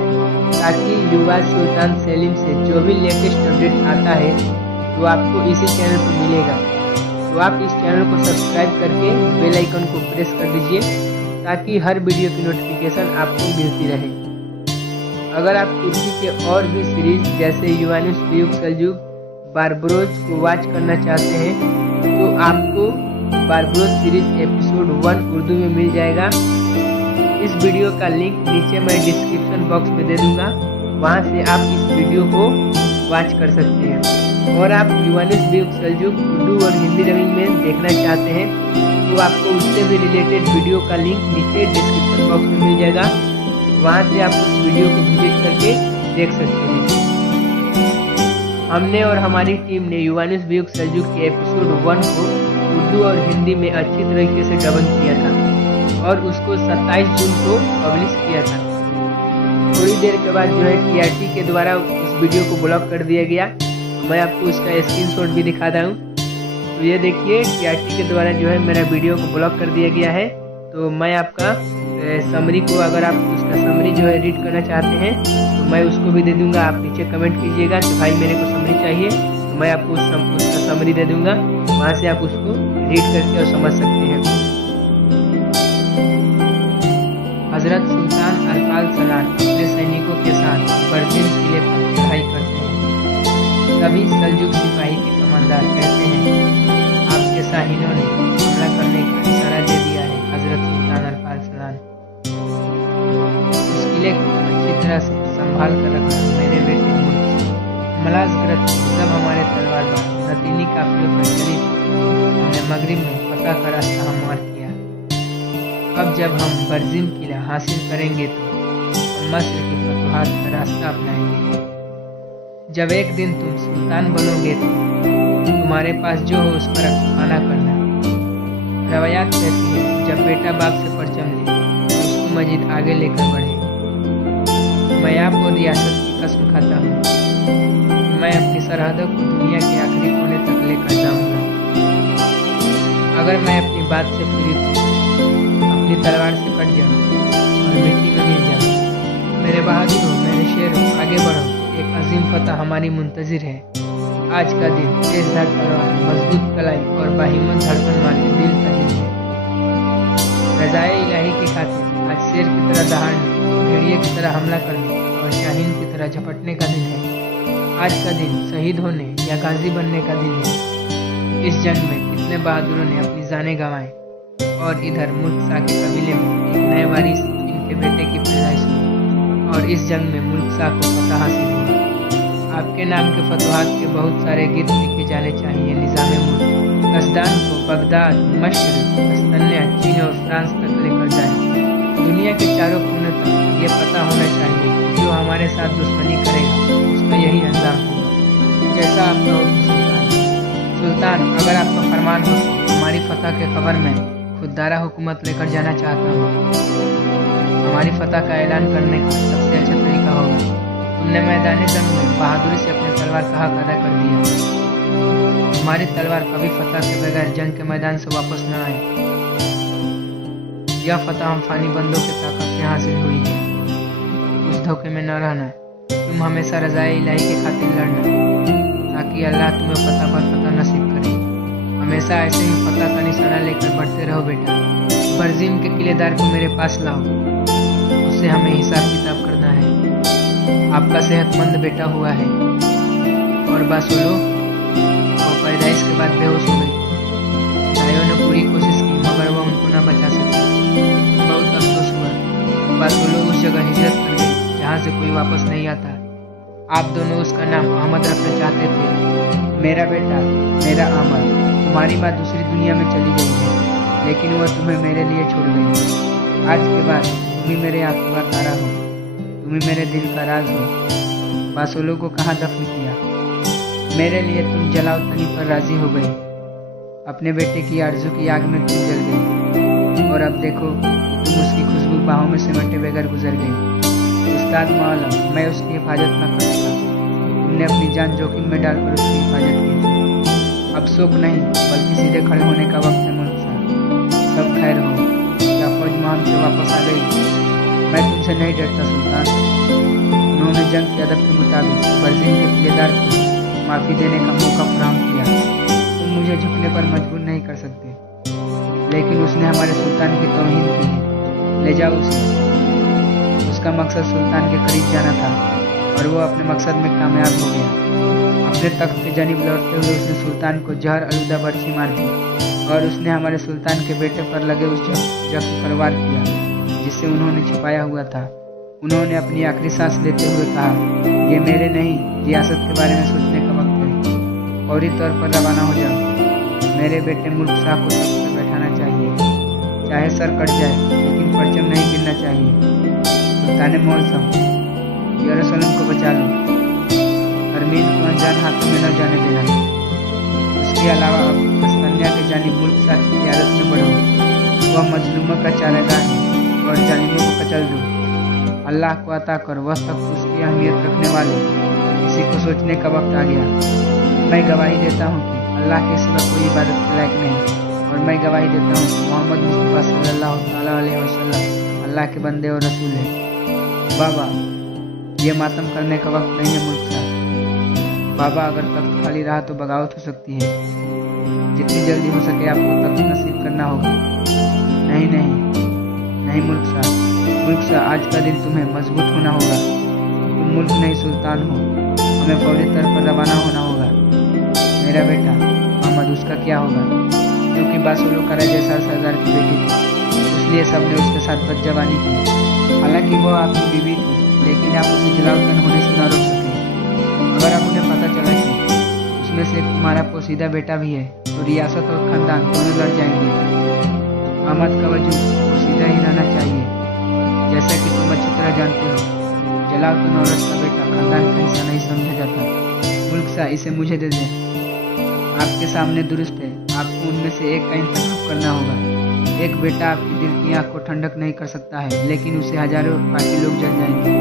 ताकि युवा सुल्तान सेलिम से जो भी लेटेस्ट अपडेट आता है तो आपको इसी चैनल पर मिलेगा। तो आप इस चैनल को सब्सक्राइब करके बेल आइकन को प्रेस कर दीजिए ताकि हर वीडियो की नोटिफिकेशन आपको मिलती रहे। अगर आप तुर्की के और भी सीरीज जैसे युवानुस ब्यूक सेल्जुक, बारबरोज को वॉच करना चाहते हैं तो आपको बारबरोज सीरीज एपिसोड 1 उर्दू में मिल जाएगा। इस वीडियो का लिंक नीचे मैं डिस्क्रिप्शन बॉक्स में दे दूंगा, वहां से आप इस वीडियो को वॉच कर सकते हैं। और आप युवानुस ब्यूक सेल्जुक उर्दू और हिंदी डबिंग में देखना चाहते हैं तो आपको उससे भी रिलेटेड वीडियो का लिंक नीचे डिस्क्रिप्शन बॉक्स में मिल जाएगा, वहां से आप उस वीडियो को विजिट करके देख सकते हैं। हमने और हमारी टीम ने युवानुस ब्यूक सेल्जुक के एपिसोड 1 को उर्दू और हिंदी में अच्छी तरीके से डबिंग किया था और उसको 27 जून को पब्लिश किया था। थोड़ी देर के बाद जो है TRT के द्वारा उस वीडियो को ब्लॉक कर दिया गया। मैं आपको उसका स्क्रीनशॉट भी दिखाता हूँ। तो ये देखिए TRT के द्वारा जो है मेरा वीडियो को ब्लॉक कर दिया गया है। तो मैं आपका समरी को, अगर आप उसका समरी जो है रीड करना चाहते हैं तो मैं उसको भी दे दूंगा। आप नीचे कमेंट कीजिएगा कि भाई मेरे को समरी चाहिए, तो मैं आपको उसका समरी दे दूंगा, वहाँ से आप उसको रीड करके और समझ सकते हैं। हजरत सुल्तान अरफाल सलान अपने सैनिकों के साथ बर्जिन किले पर चढ़ाई करते हैं। तभी सल्जुक सिपाही के कमांडर कहते हैं आपके शाहीनों ने हमला करने का इशारा दे दिया है हजरत सुल्तान अरफाल सलान। उस किले को अच्छी तरह से संभाल कर रखना मेरे बेटे मुल्क से। मलाजगरत जब हमारे तलवारबाज नतीनी काफिलों पर चली हमने मगरिब में फतह का रास्ता हमवार किया। अब जब हम बर्जिम किला हासिल करेंगे तो हम मस्र की फतवाहत का रास्ता अपनाएंगे। जब एक दिन तुम सुल्तान बनोगे तो तुम्हारे पास जो हो उस पर खाना करना। रवायात कहती है जब बेटा बाप से परचम ले तो उसको मजीद आगे लेकर बढ़े। मैं आपको रियासत की कसम खाता हूँ, मैं अपनी सरहदों को दुनिया के आखिरी कोने तक लेकर जाऊंगा। अगर मैं अपनी बात से पूरी अपनी तलवार से कट जाऊँ और मिट्टी में मिल जाऊँ। मेरे बहादुरों, मेरे शेरों, आगे बढ़ो, एक अजीम फतह हमारी मुंतजिर है। आज का दिन तेजधार तलवार, मजबूत कलाई और बाहिम्मत धड़कन वाले दिल का दिन है। रज़ाए इलाही की खातिर आज शेर की तरह दहाड़ने, भेड़िए की तरह हमला करने और शाहीन की तरह झपटने का दिन है। आज का दिन शहीद होने या गाजी बनने का दिन है। इस जंग में कितने बहादुरों ने अपनी जानें गंवाएं और इधर मुल्क शाह के कबीले में एक नए वारिस इनके बेटे की पैदाइश हुई और इस जंग में मुल्क शाह को फतह हासिल हुआ। आपके नाम के फतवाहत के बहुत सारे गीत लिखे जाने चाहिए निज़ाम मुल्क। कसदान को बगदाद, मशरिक, कस्तन्या, चीन और फ्रांस तक लेकर जाए। दुनिया के चारों कोने तक ये पता होना चाहिए कि जो हमारे साथ दुश्मनी करेगा उसका यही अंजाम होगा। जैसा आपका हुक्म सुल्तान, अगर आपका फरमान हो तो हमारी फतह के खबर में खुददारा हुकूमत लेकर जाना चाहता हूँ। हमारी फतह का ऐलान करने का सबसे अच्छा तरीका होगा तुमने मैदान जंग में बहादुरी से अपनी तलवार का हक अदा कर दिया। हमारी तलवार कभी फतह के बगैर जंग के मैदान से वापस न आए। यह फतह हम फानी बंदों की ताकत से हासिल हुई है। उस धोखे में न रहना। तुम हमेशा रज़ाए इलाही के खातिर लड़ना ताकि अल्लाह तुम्हें फतह पर फतह नसीब करे। हमेशा ऐसे ही फतह का निशाना लेकर बढ़ते रहो बेटा। बर्जिम के किलेदार को मेरे पास लाओ, उससे हमें हिसाब किताब करना है। आपका सेहतमंद बेटा हुआ है। और बासोलो वो पैदाइश के बाद बेहोश हो गई। भाइयों ने पूरी कोशिश की मगर वह उनको न बचा सकी। बहुत अफसोस हुआ। बासोलो उस जगह हिजरत कर गई जहाँ से कोई वापस नहीं आता। आप दोनों उसका नाम अहमद रखना चाहते थे। मेरा बेटा, मेरा अहमद, तुम्हारी माँ दूसरी दुनिया में चली गई है लेकिन वह तुम्हें मेरे लिए छोड़ गई। आज के बाद तुम ही मेरे आंखों का तारा हो। तुम ही मेरे दिल का राज हो। बासोलो को कहाँ दफन किया? मेरे लिए तुम जलाओ तनी पर राजी हो गई। अपने बेटे की आरज़ू की आग में तुम जल गई, और अब देखो तुम उसकी खुशबू बाहों में सिमटे बगैर गुजर गई। उस्ताद मौलम, मैं उसकी हिफाजत न कर सका। तुमने अपनी जान जोखिम में डालकर उसकी हिफाजत की। अब शोक नहीं बल्कि सीधे खड़े होने का वक्त है मुल्क साहब। सब खैर हो? क्या फौज माम से वापस आ गई? मैं तुमसे नहीं डरता सुल्तान। उन्होंने जंग के अदब के मुताबिक बर्जिन के किलेदार को माफ़ी देने का मौका फराहम किया। तुम मुझे झुकने पर मजबूर नहीं कर सकते, लेकिन उसने हमारे सुल्तान की तौहीन की है। ले जाओ उसे। उसका मकसद सुल्तान के करीब जाना था और वो अपने मकसद में कामयाब हो गया। अपने तख्त के जानिब लौटते हुए उसने सुल्तान को जहर आलूदा बर्छी मार दी और उसने हमारे सुल्तान के बेटे पर लगे उस जख्म पर वार किया जिसे उन्होंने छिपाया हुआ था। उन्होंने अपनी आखिरी सांस लेते हुए कहा, ये मेरे नहीं, रियासत के बारे में सोचने का वक्त है। फौरी तौर पर रवाना हो जाओ। मेरे बेटे मुल्क शाह को तख्त पर बैठाना चाहिए, चाहे सर कट जाए, लेकिन परचम नहीं गिरना चाहिए। सुल्तान मौसम, यरूशलेम को बचा लो। अरमीन को अनजान हाथों में न जाने देना। उसके अलावा अब कस्तन्या के जानिब मुल्क शाह की क़यादत में बढ़ो। वह मजलूमों का चारागाह है और जालिमों को कचल दो। अल्लाह को अता कर, वह तक उसकी अहमियत रखने वाले किसी को सोचने का वक्त आ गया। मैं गवाही देता हूँ कि अल्लाह के सिवा कोई इबादत के लायक नहीं, और मैं गवाही देता हूँ कि मोहम्मद मुस्तफ़ा सल्लल्लाहु ताला अलैहि वसल्लम अल्लाह के बंदे और रसूल हैं। बाबा, ये मातम करने का वक्त नहीं है मुल्क साहब। बाबा, अगर तख्त खाली रहा तो बगावत हो सकती है। जितनी जल्दी हो सके आपको तख्त नसीब करना होगा। नहीं नहीं नहीं मुल्क साहब, मुल्क साहब, आज का दिन तुम्हें मजबूत होना होगा। तुम मुल्क नहीं सुल्तान हो। हमें फौरी तौर पर रवाना होना होगा। मेरा बेटा मोहम्मद, उसका क्या होगा? क्योंकि बासोलो का जैसा सरदार की बेटी थी, इसलिए सबने उसके साथ बदजवानी की। हालांकि वो आपकी बीवी थी, लेकिन आप उसे जलावतन होने से न रोक सके। अगर आप उन्हें पता चला कि उसमें से तुम्हारा पोसीदा बेटा भी है, तो रियासत और खानदान दोनों लड़ जाएंगे। अहमद का वजूद पोसीदा ही रहना चाहिए। जैसा कि तुम अच्छी तरह जानते हो, जलावतन औरत का बेटा खानदान का हिस्सा नहीं समझा जाता। मुल्क साहब, इसे मुझे दे दें। आपके सामने दुरुस्त है, आपको उनमें से एक का इंतखाब करना होगा। एक बेटा आपकी दिल की आँख को ठंडक नहीं कर सकता है, लेकिन उसे हजारों बाकी लोग जल जाएंगे।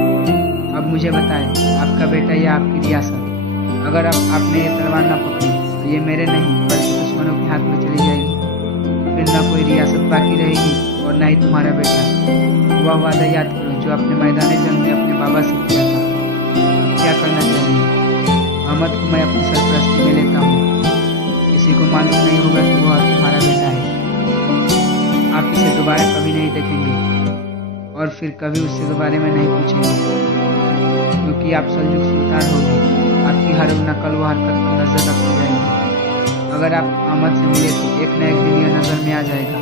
अब मुझे बताएं, आपका बेटा या आपकी रियासत? अगर आपने ये तलवार न पकड़ी तो ये मेरे नहीं बल्कि दुश्मनों के हाथ में चली जाएगी। फिर न कोई रियासत बाकी रहेगी और न ही तुम्हारा बेटा। वह वादा याद करो जो आपने मैदान जंग में अपने बाबा से किया था। क्या करना चाहिए? अहमद को मैं अपनी सरपरस्ती में लेता हूँ। किसी को मालूम नहीं होगा कि वह तुम्हारा बेटा है। आप इसे दोबारा कभी नहीं देखेंगे और फिर कभी उससे दोबारा में नहीं पूछेंगे, क्योंकि आप सल्जुक सुल्तान होंगे। आपकी हर नकल व हरकत पर नजर रखी जाएगी। अगर आप अहमद से मिले तो एक न एक दिन यह नजर में आ जाएगा।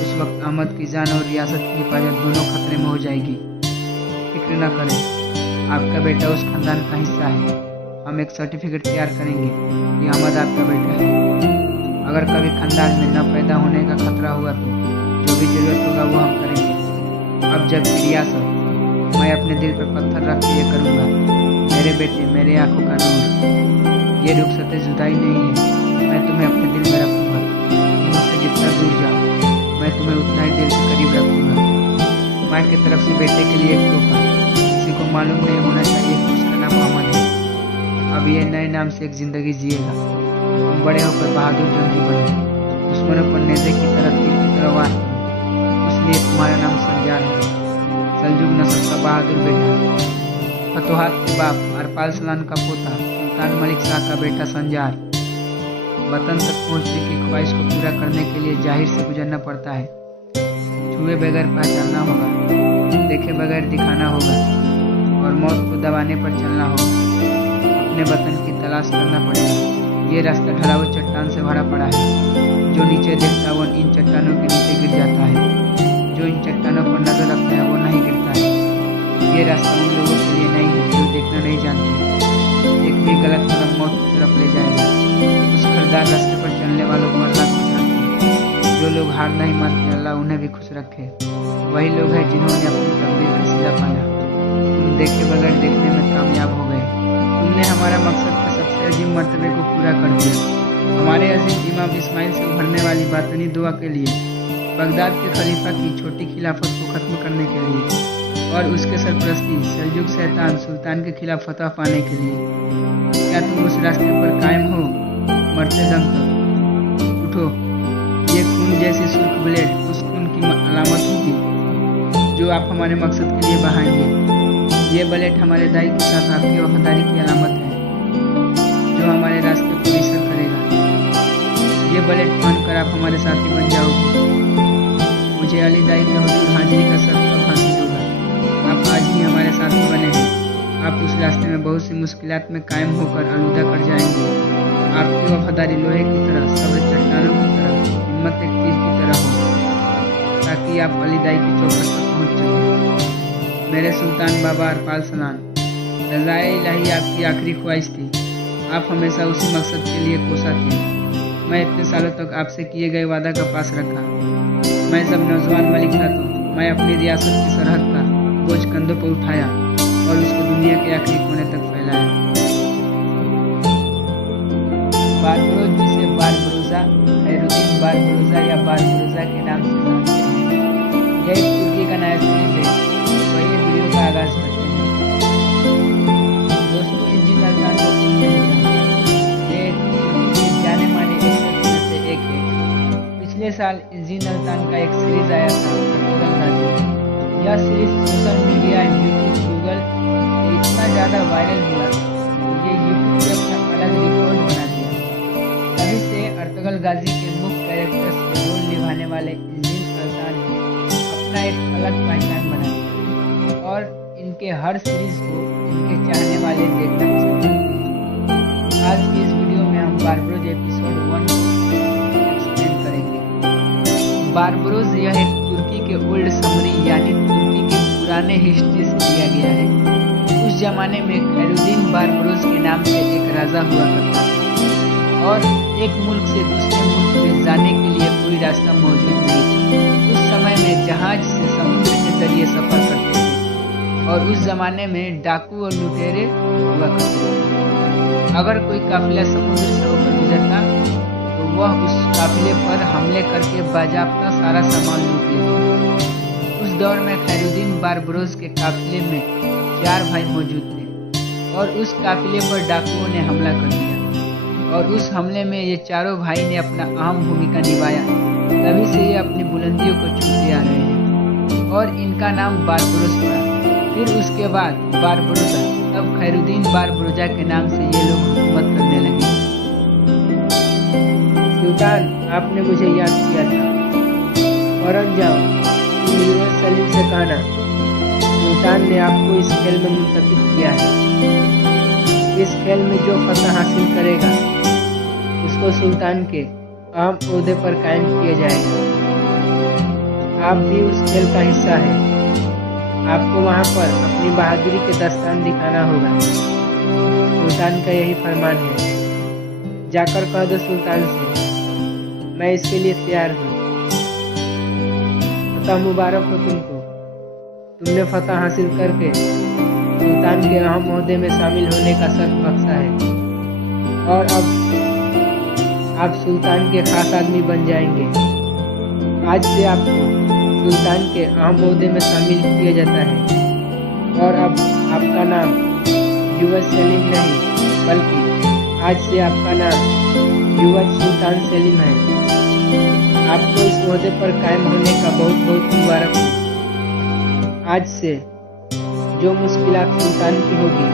उस वक्त अहमद की जान और रियासत की हिफाजत दोनों खतरे में हो जाएगी। फिक्र न करें, आपका बेटा उस खानदान का हिस्सा है। हम एक सर्टिफिकेट तैयार करेंगे कि अहमद आपका बेटा है। अगर कभी खानदान में न पैदा होने का खतरा हुआ तो जो भी जरूरत होगा वो हम करेंगे। अब जबकि रियासत, मैं अपने दिल पर पत्थर रख के ये करूँगा। मेरे बेटे, मेरे आंखों का नूर, ये रुखसत जुदाई नहीं है। मैं तुम्हें अपने दिल में रखूँगा। तुम मुझसे जितना दूर जाओ, मैं तुम्हें उतना ही दिल के करीब रखूँगा। माँ की तरफ से बेटे के लिए एक तोहफा। किसी को मालूम नहीं होना चाहिए कि उसका नाम मोहम्मद है। अब ये नए नाम से एक जिंदगी जिएगा। तुम बड़े होकर बहादुर जंगी बनो, दुश्मनों पर नेज़े की तरह तीर की तरह वार करो। इसलिए तुम्हारा नाम संजार है, सल्जुक नस्ल का बहादुर बेटा। फतुहात के बाप अरपाल सलान का पोता सुल्तान मलिक शाह का बेटा संजार। वतन तक पहुंचने की ख्वाहिश को पूरा करने के लिए जाहिर से गुजरना पड़ता है। छुए बगैर पहचानना होगा, देखे बगैर दिखाना होगा और मौत को दबाने पर चलना होगा। अपने वतन की तलाश करना पड़ेगा। ये रास्ता ढलाऊ चट्टान से भरा पड़ा है। जो नीचे देखता वो इन चट्टानों के नीचे गिर जाता है। जो इन चट्टानों पर नजर रखता है वो नहीं गिरता है। ये रास्ता उन लोगों के लिए नहीं है जो देखना नहीं जानते। एक भी गलत कदम मौत की तरफ ले जाएगा। उस खरदार रास्ते पर चलने वालों को अल्लाह खुश रखे। जो लोग हार नहीं मानते, अल्लाह उन्हें भी खुश रखे। वही लोग हैं जिन्होंने अपनी तकदीर का सिला पाया। तुम देखे बगैर देखने में कामयाब हो गए। तुमने हमारा मकसद के सबसे अजीम मर्तबे को पूरा कर दिया। हमारे अजीम इमाम इस्माइल से उभरने वाली बातनी दुआ के लिए, बगदाद के खलीफा की छोटी खिलाफत को ख़त्म करने के लिए और उसके सरपरस्ती सेल्जुक शैतान सुल्तान के खिलाफ फतह पाने के लिए। क्या तुम उस रास्ते पर कायम हो मरते दम तक? उठो, ये खून जैसी सुर्ख ब्लेड उस खून की अलामत होगी जो आप हमारे मकसद के लिए बहाएंगे। ये ब्लेड हमारे दाई के साथ आपकी वफादारी की अलामत है जो हमारे रास्ते को विसर करेगा। ये ब्लेड पहनकर आप हमारे साथी बन जाओगे। मुझे अली दाई के हुजूर हाजिरी का सबक हासिल होगा। आप आज ही हमारे साथी बने हैं। आप उस रास्ते में बहुत सी मुश्किलात में कायम होकर आलूदा कर जाएंगे। आपकी वफादारी लोहे की तरह, सब्र चट्टानों की तरह, हिम्मत एक तीर की तरह हो, ताकि आप अली दाई की चौखट तक पहुँच सकें। मेरे सुल्तान बाबा अरपाल सलान, रज़ाए इलाही आपकी आखिरी ख्वाहिश थी। आप हमेशा उसी मकसद के लिए कोसा थे। मैं इतने सालों तक आपसे किए गए वादा का पास रखा। मैं जब नौजवान मलिक था तो मैं अपनी रियासत की सरहद का बोझ कंधों पर उठाया और उसको दुनिया के आखिरी कोने तक फैलाया। बारबरोज, जिसे बारबरोजा, खैरुद्दीन बारबरोजा या बारबरोजा के नाम से जानते हैं, यह एक तुर्की का नया सीरीज है। वही वीडियो का आगाज करते हैं। दोस्तों, इंजीन अल्तान को कौन नहीं जानता? ये तुर्की के जाने माने एक्टर में से एक है। पिछले साल इंजीन अल्तान का एक सीरीज आया था, अर्तुगरुल गाजी। यह series social media, YouTube, Google पे इतना ज़्यादा वायरल हुआ कि ये यूट्यूब पे अपना अलग रिकॉर्ड बना दिया। तभी से अर्तुगरुल गाजी के मुख्य कैरेक्टर्स के रोल निभाने वाले इंजीन अल्तान ने अपना एक अलग पहचान बना दिया और इनके हर सीरीज को इनके चाहने वाले देखना पसंद करते हैं। आज की इस वीडियो में हम बारबरोज एपिसोड 1 को एक्सप्लेन करेंगे। बारबरोज यह एक तुर्की के ओल्ड समरी यानी तुर्की के पुराने हिस्ट्री से लिया गया है। उस जमाने में खैरुद्दीन बारबरोज के नाम से एक राजा हुआ करता था और एक मुल्क से दूसरे मुल्क में जाने के लिए कोई रास्ता मौजूद नहीं था। उस समय में जहाज से समुद्र के जरिए सफर करते थे और उस जमाने में डाकू और लुटेरे हुआ करते थे। अगर कोई काफिला समुद्र से होकर गुजरता तो वह उस काफिले पर हमले करके बाजाप्ता सारा सामान लूट लेता। उस दौर में खैरुद्दीन बारबरोज के काफिले में 4 भाई मौजूद थे और उस काफिले पर डाकुओं ने हमला कर दिया और उस हमले में ये चारों भाई ने अपना अहम भूमिका निभाया। तभी से ये अपनी बुलंदियों को छूते आ रहे हैं और इनका नाम बारबरोज पड़ा। फिर उसके बाद बारबरोजा, तब खैरुद्दीन बारबरोजा के नाम से ये लोग हुकूमत करने लगे। सुल्तान, आपने मुझे याद किया था। फौरन जाओ, तुम यूएस सलीम से कहना सुल्तान ने आपको इस खेल में मुंतखब किया है। इस खेल में जो फतह हासिल करेगा उसको सुल्तान के अहम ओहदे पर कायम किया जाएगा। आप भी उस खेल का हिस्सा है। आपको वहाँ पर अपनी बहादुरी के दस्तान दिखाना होगा। सुल्तान का यही फरमान है। जाकर कह दो सुल्तान से, मैं इसके लिए तैयार हूँ। फतह मुबारक हो तुमको। तुमने फतह हासिल करके सुल्तान के अहम ओहदे में शामिल होने का शर्फ बख्शा है और अब आप सुल्तान के खास आदमी बन जाएंगे। आज से आपको सुल्तान के अहम ओहदे में शामिल किया जाता है और अब आपका नाम युवज सलीम नहीं, बल्कि आज से आपका नाम युवज सुल्तान सलीम है। आपको इस ओहदे पर कायम होने का बहुत बहुत मुबारक हो। आज से जो मुश्किलात सुल्तान की होगी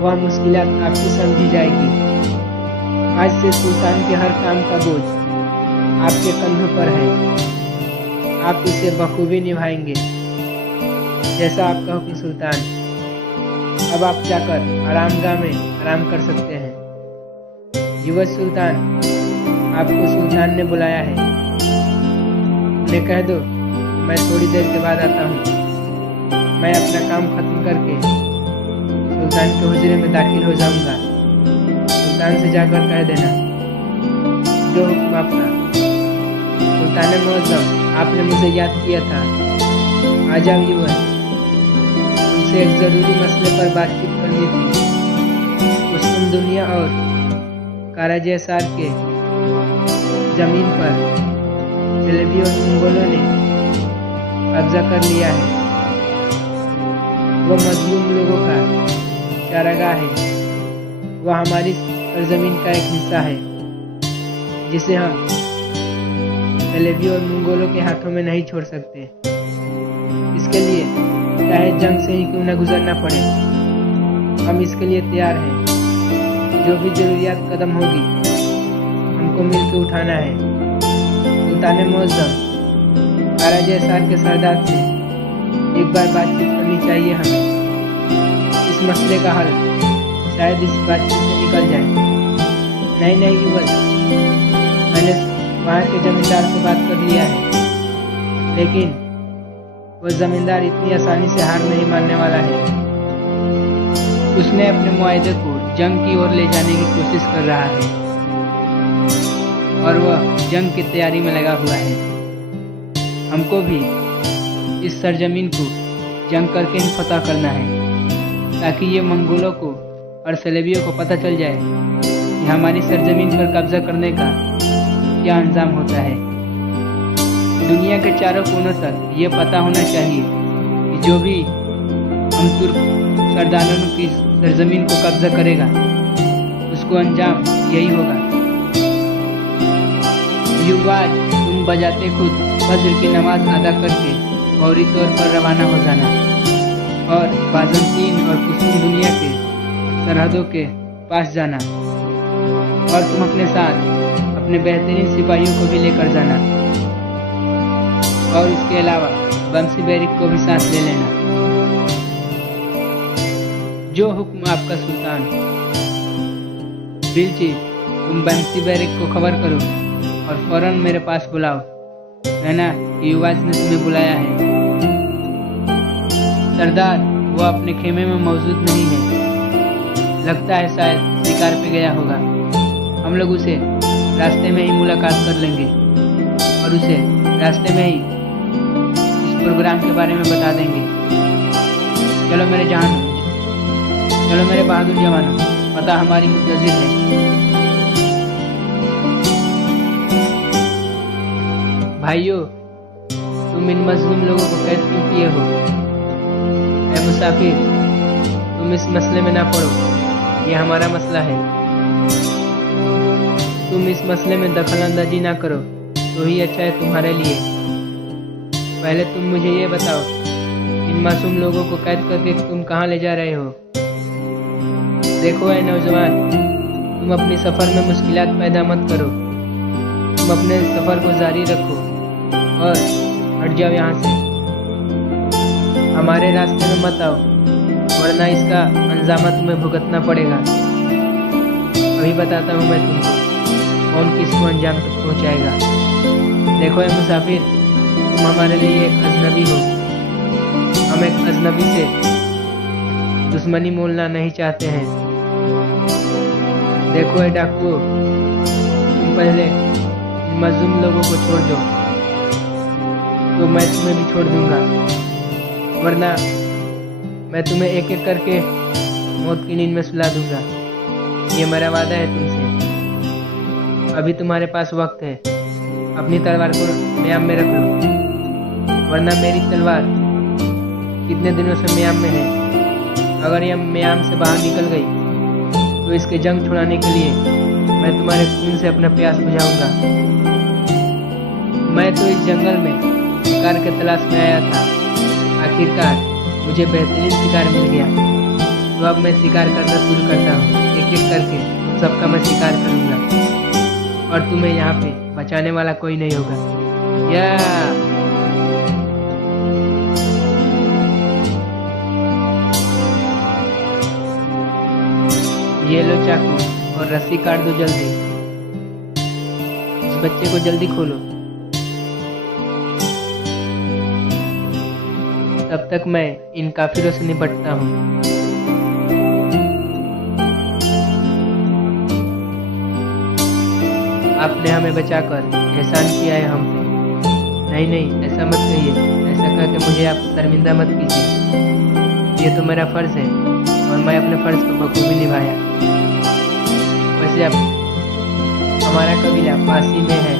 वह मुश्किलात आपकी समझी जाएगी। आज से सुल्तान के हर काम का बोझ आपके कंधों पर है। आप इसे बखूबी निभाएंगे। जैसा आपका हुक्म सुल्तान। अब आप जाकर आरामगाह में आराम कर सकते हैं। युवज सुल्तान, आपको सुल्तान ने बुलाया है। उन्हें कह दो मैं थोड़ी देर के बाद आता हूँ। मैं अपना काम खत्म करके सुल्तान के हुजरे में दाखिल हो जाऊंगा। सुल्तान से जाकर कह देना जो हुक्म आपका। सुल्तान मुअज्जम, आपने मुझे याद किया था। आ जाओ युवज, मुझसे एक ज़रूरी मसले पर बातचीत करनी थी। कुस्तुम दुनिया और काराजेसार के ज़मीन पर सेलेबी और मंगोलों ने कब्जा कर लिया है। वो मजलूम लोगों का चारागाह है। वह हमारी सरजमीन का एक हिस्सा है जिसे हम सेलेबी और मंगोलों के हाथों में नहीं छोड़ सकते। इसके लिए चाहे जंग से ही क्यों न गुजरना पड़े, हम इसके लिए तैयार हैं। जो भी जरूरियात कदम होगी हमको मिलकर उठाना है। सुल्तान मुअज्जम काराजेसार के सरदार से एक बार बातचीत करनी चाहिए हमें। इस मसले का हल शायद इस बातचीत से निकल जाए। नहीं युवक, मैंने वहाँ के जमींदार से बात कर लिया है, लेकिन वो जमींदार इतनी आसानी से हार नहीं मानने वाला है। उसने अपने मुआहदे को जंग की ओर ले जाने की कोशिश कर रहा है और वह जंग की तैयारी में लगा हुआ है। हमको भी इस सरजमीन को जंग करके ही फतह करना है, ताकि ये मंगोलों को और सेलेबियों को पता चल जाए कि हमारी सरजमीन पर कब्जा करने का क्या अंजाम होता है। दुनिया के चारों कोनों तक ये पता होना चाहिए कि जो भी हम तुर्क सरदारों की सरजमीन को कब्जा करेगा उसको अंजाम यही होगा। युवाज, तुम बजाते खुद फज्र की नमाज अदा करके फौरी तौर पर रवाना हो जाना और बाज़ंतीन और कुस्तुम दुनिया के सरहदों के पास जाना, और तुम अपने साथ अपने बेहतरीन सिपाहियों को भी लेकर जाना, और उसके अलावा बंसी बेरिक को भी साथ ले लेना। जो हुक्म आपका सुल्तान। बिलची, तुम बंसी बेरिक को खबर करो और फौरन मेरे पास बुलाओ। कहना कि युवाज ने तुम्हें बुलाया है। सरदार, वो अपने खेमे में मौजूद नहीं है। लगता है शायद शिकार पे गया होगा। हम लोग उसे रास्ते में ही मुलाकात कर लेंगे और उसे रास्ते में ही इस प्रोग्राम के बारे में बता देंगे। चलो मेरे जवानों, चलो मेरे बहादुर जवानों, पता हमारी मुंतजिर है। भाइयों, तुम इन मजलूम लोगों को कैद क्यों किए हो? ऐ मुसाफिर, तुम इस मसले में ना पड़ो, ये हमारा मसला है। तुम इस मसले में दखल अंदाजी ना करो तो ही अच्छा है तुम्हारे लिए। पहले तुम मुझे ये बताओ, इन मासूम लोगों को कैद करके तुम कहाँ ले जा रहे हो? देखो ऐ नौजवान, तुम अपनी सफ़र में मुश्किलात पैदा मत करो। तुम अपने सफ़र को जारी रखो और हट जाओ यहाँ से। हमारे रास्ते में मत आओ, वरना इसका अंजामा तुम्हें भुगतना पड़ेगा। अभी बताता हूँ मैं तुमको कौन किसको अंजाम तक पहुँचाएगा। देखो ये मुसाफिर, तुम हमारे लिए एक अजनबी हो। हम एक अजनबी से दुश्मनी मोलना नहीं चाहते हैं। देखो ये डाकुओ, तुम पहले इन मजलूम लोगों को छोड़ दो तो मैं तुम्हें भी छोड़ दूंगा, वरना मैं तुम्हें एक एक करके मौत की नींद में सुला दूंगा। ये मेरा वादा है तुमसे। अभी तुम्हारे पास वक्त है, अपनी तलवार को म्याम में रख लो, वरना मेरी तलवार कितने दिनों से म्याम में है। अगर यह म्याम से बाहर निकल गई तो इसके जंग छुड़ाने के लिए मैं तुम्हारे खून से अपना प्यास बुझाऊंगा। मैं तो इस जंगल में शिकार के तलाश में आया था। आखिरकार मुझे बेहतरीन शिकार मिल गया, तो अब मैं शिकार करना शुरू करता हूँ। एक एक करके तुम सबका मैं शिकार करूँगा और तुम्हें यहाँ पे बचाने वाला कोई नहीं होगा। या ये लो चाकू और रस्सी काट दो जल्दी। इस बच्चे को जल्दी खोलो। तब तक मैं इन काफिरों से निपटता हूँ। आपने हमें बचाकर एहसान किया है हम पे। नहीं, ऐसा मत कहिए। ऐसा कह के मुझे आप शर्मिंदा मत कीजिए। ये तो मेरा फर्ज है और मैं अपने फर्ज को बखूबी निभाया। वैसे अब हमारा कबीला पास ही में है,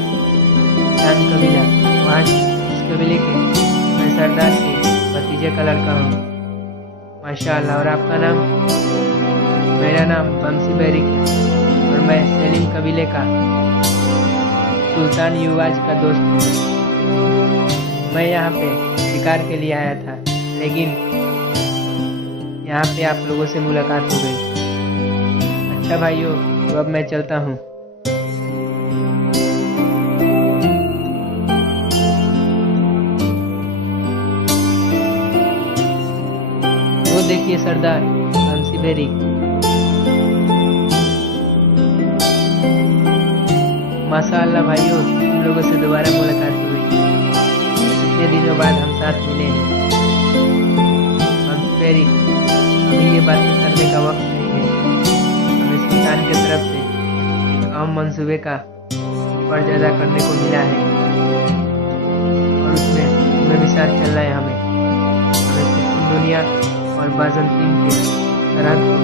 चांद कबीला। वहाँ उस कबीले के मैं सरदार के भतीजे का लड़का हूँ। माशाअल्लाह। और आपका नाम? मेरा नाम बमसी बैरिक है और मैं सलीम कबीले का सुल्तान युवाज का दोस्त हूँ। मैं यहाँ पे शिकार के लिए आया था, लेकिन यहाँ पे आप लोगों से मुलाकात हो गई। अच्छा भाइयों, तो अब मैं चलता हूँ। वो देखिए सरदार बमसी बैरिक। माशाअल्लाह भाइयों, तुम लोगों से दोबारा मुलाकात हुई। इतने दिनों बाद हम साथ मिले हैं। बमसी बैरिक, अभी ये बातें करने का वक्त नहीं है। हमें सुल्तान की तरफ से एक अहम मंसूबे का फर्ज अदा करने को मिला है और उसमें तुम्हें भी साथ चलना है। हमें पुश्तून दुनिया और बाज़ंतीन के सरहद को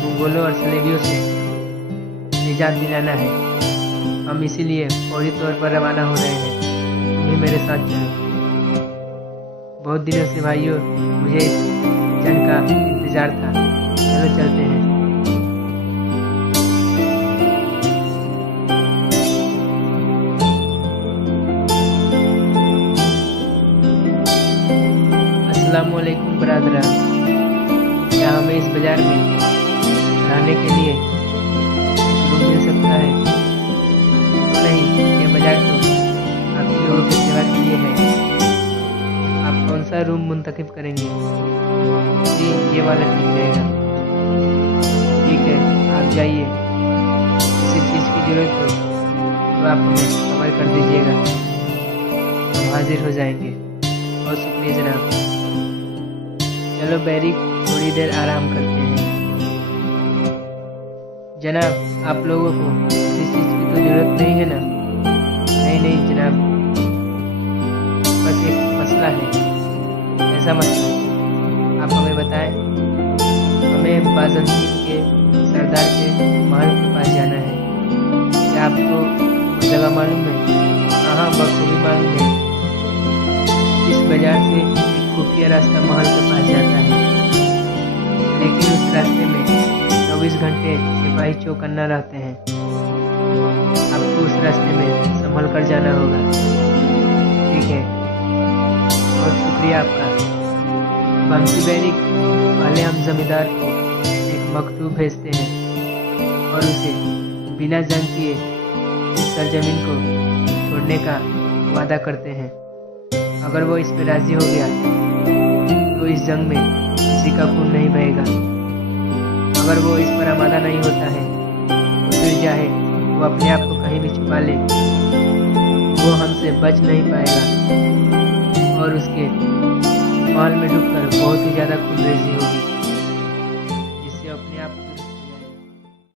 मंगोलों और सलेबियों से निजात दिलाना है। हम इसीलिए फौरी तौर पर रवाना हो रहे हैं। तुम भी मेरे साथ चलो। बहुत दिनों से भाइयों मुझे इस क्षण का इंतजार था। चलो चलते हैं। अस्सलामु अलैकुम बरादरान। क्या हमें इस बाजार में रहने के लिए रूम मिल सकता है? नहीं, ये बाजार तो आप लोगों की सेवा के लिए है। आप कौन सा रूम मुंतखब करेंगे? जी, ये वाला ठीक रहेगा। ठीक है, आप जाइए। किसी चीज़ की ज़रूरत हो तो आप हमें खबर कर दीजिएगा, हम हाजिर हो जाएंगे। बहुत शुक्रिया जनाब। चलो बैरिक, थोड़ी देर आराम करते हैं। जनाब, आप लोगों को किसी चीज़ की तो ज़रूरत नहीं है ना? नहीं जनाब, बस एक मसला है। ऐसा मसला? आप हमें बताएं। हमें बाज़ंतीन के सरदार के महल के पास जाना है। क्या आपको जगह मालूम है? हाँ, बखूबी मालूम है। इस बाजार से एक खुफिया रास्ता महल के पास जाता है, लेकिन उस रास्ते में 24 घंटे सिपाही चौकन्ना रहते हैं। आपको उस रास्ते में संभल कर जाना होगा। ठीक है, बहुत शुक्रिया आपका। बमसी बैरिक, पहले हम जमींदार को एक मकतूब भेजते हैं और उसे बिना जंग किए इस सरजमीन को छोड़ने का वादा करते हैं। अगर वो इस पर राजी हो गया तो इस जंग में किसी का खून नहीं बहेगा। अगर वो इस पर आमादा नहीं होता है तो फिर चाहे वो अपने आप को कहीं भी छुपा ले, वो हमसे बच नहीं पाएगा और उसके महल में डूबकर बहुत ही ज़्यादा खूनरेज़ी होगी।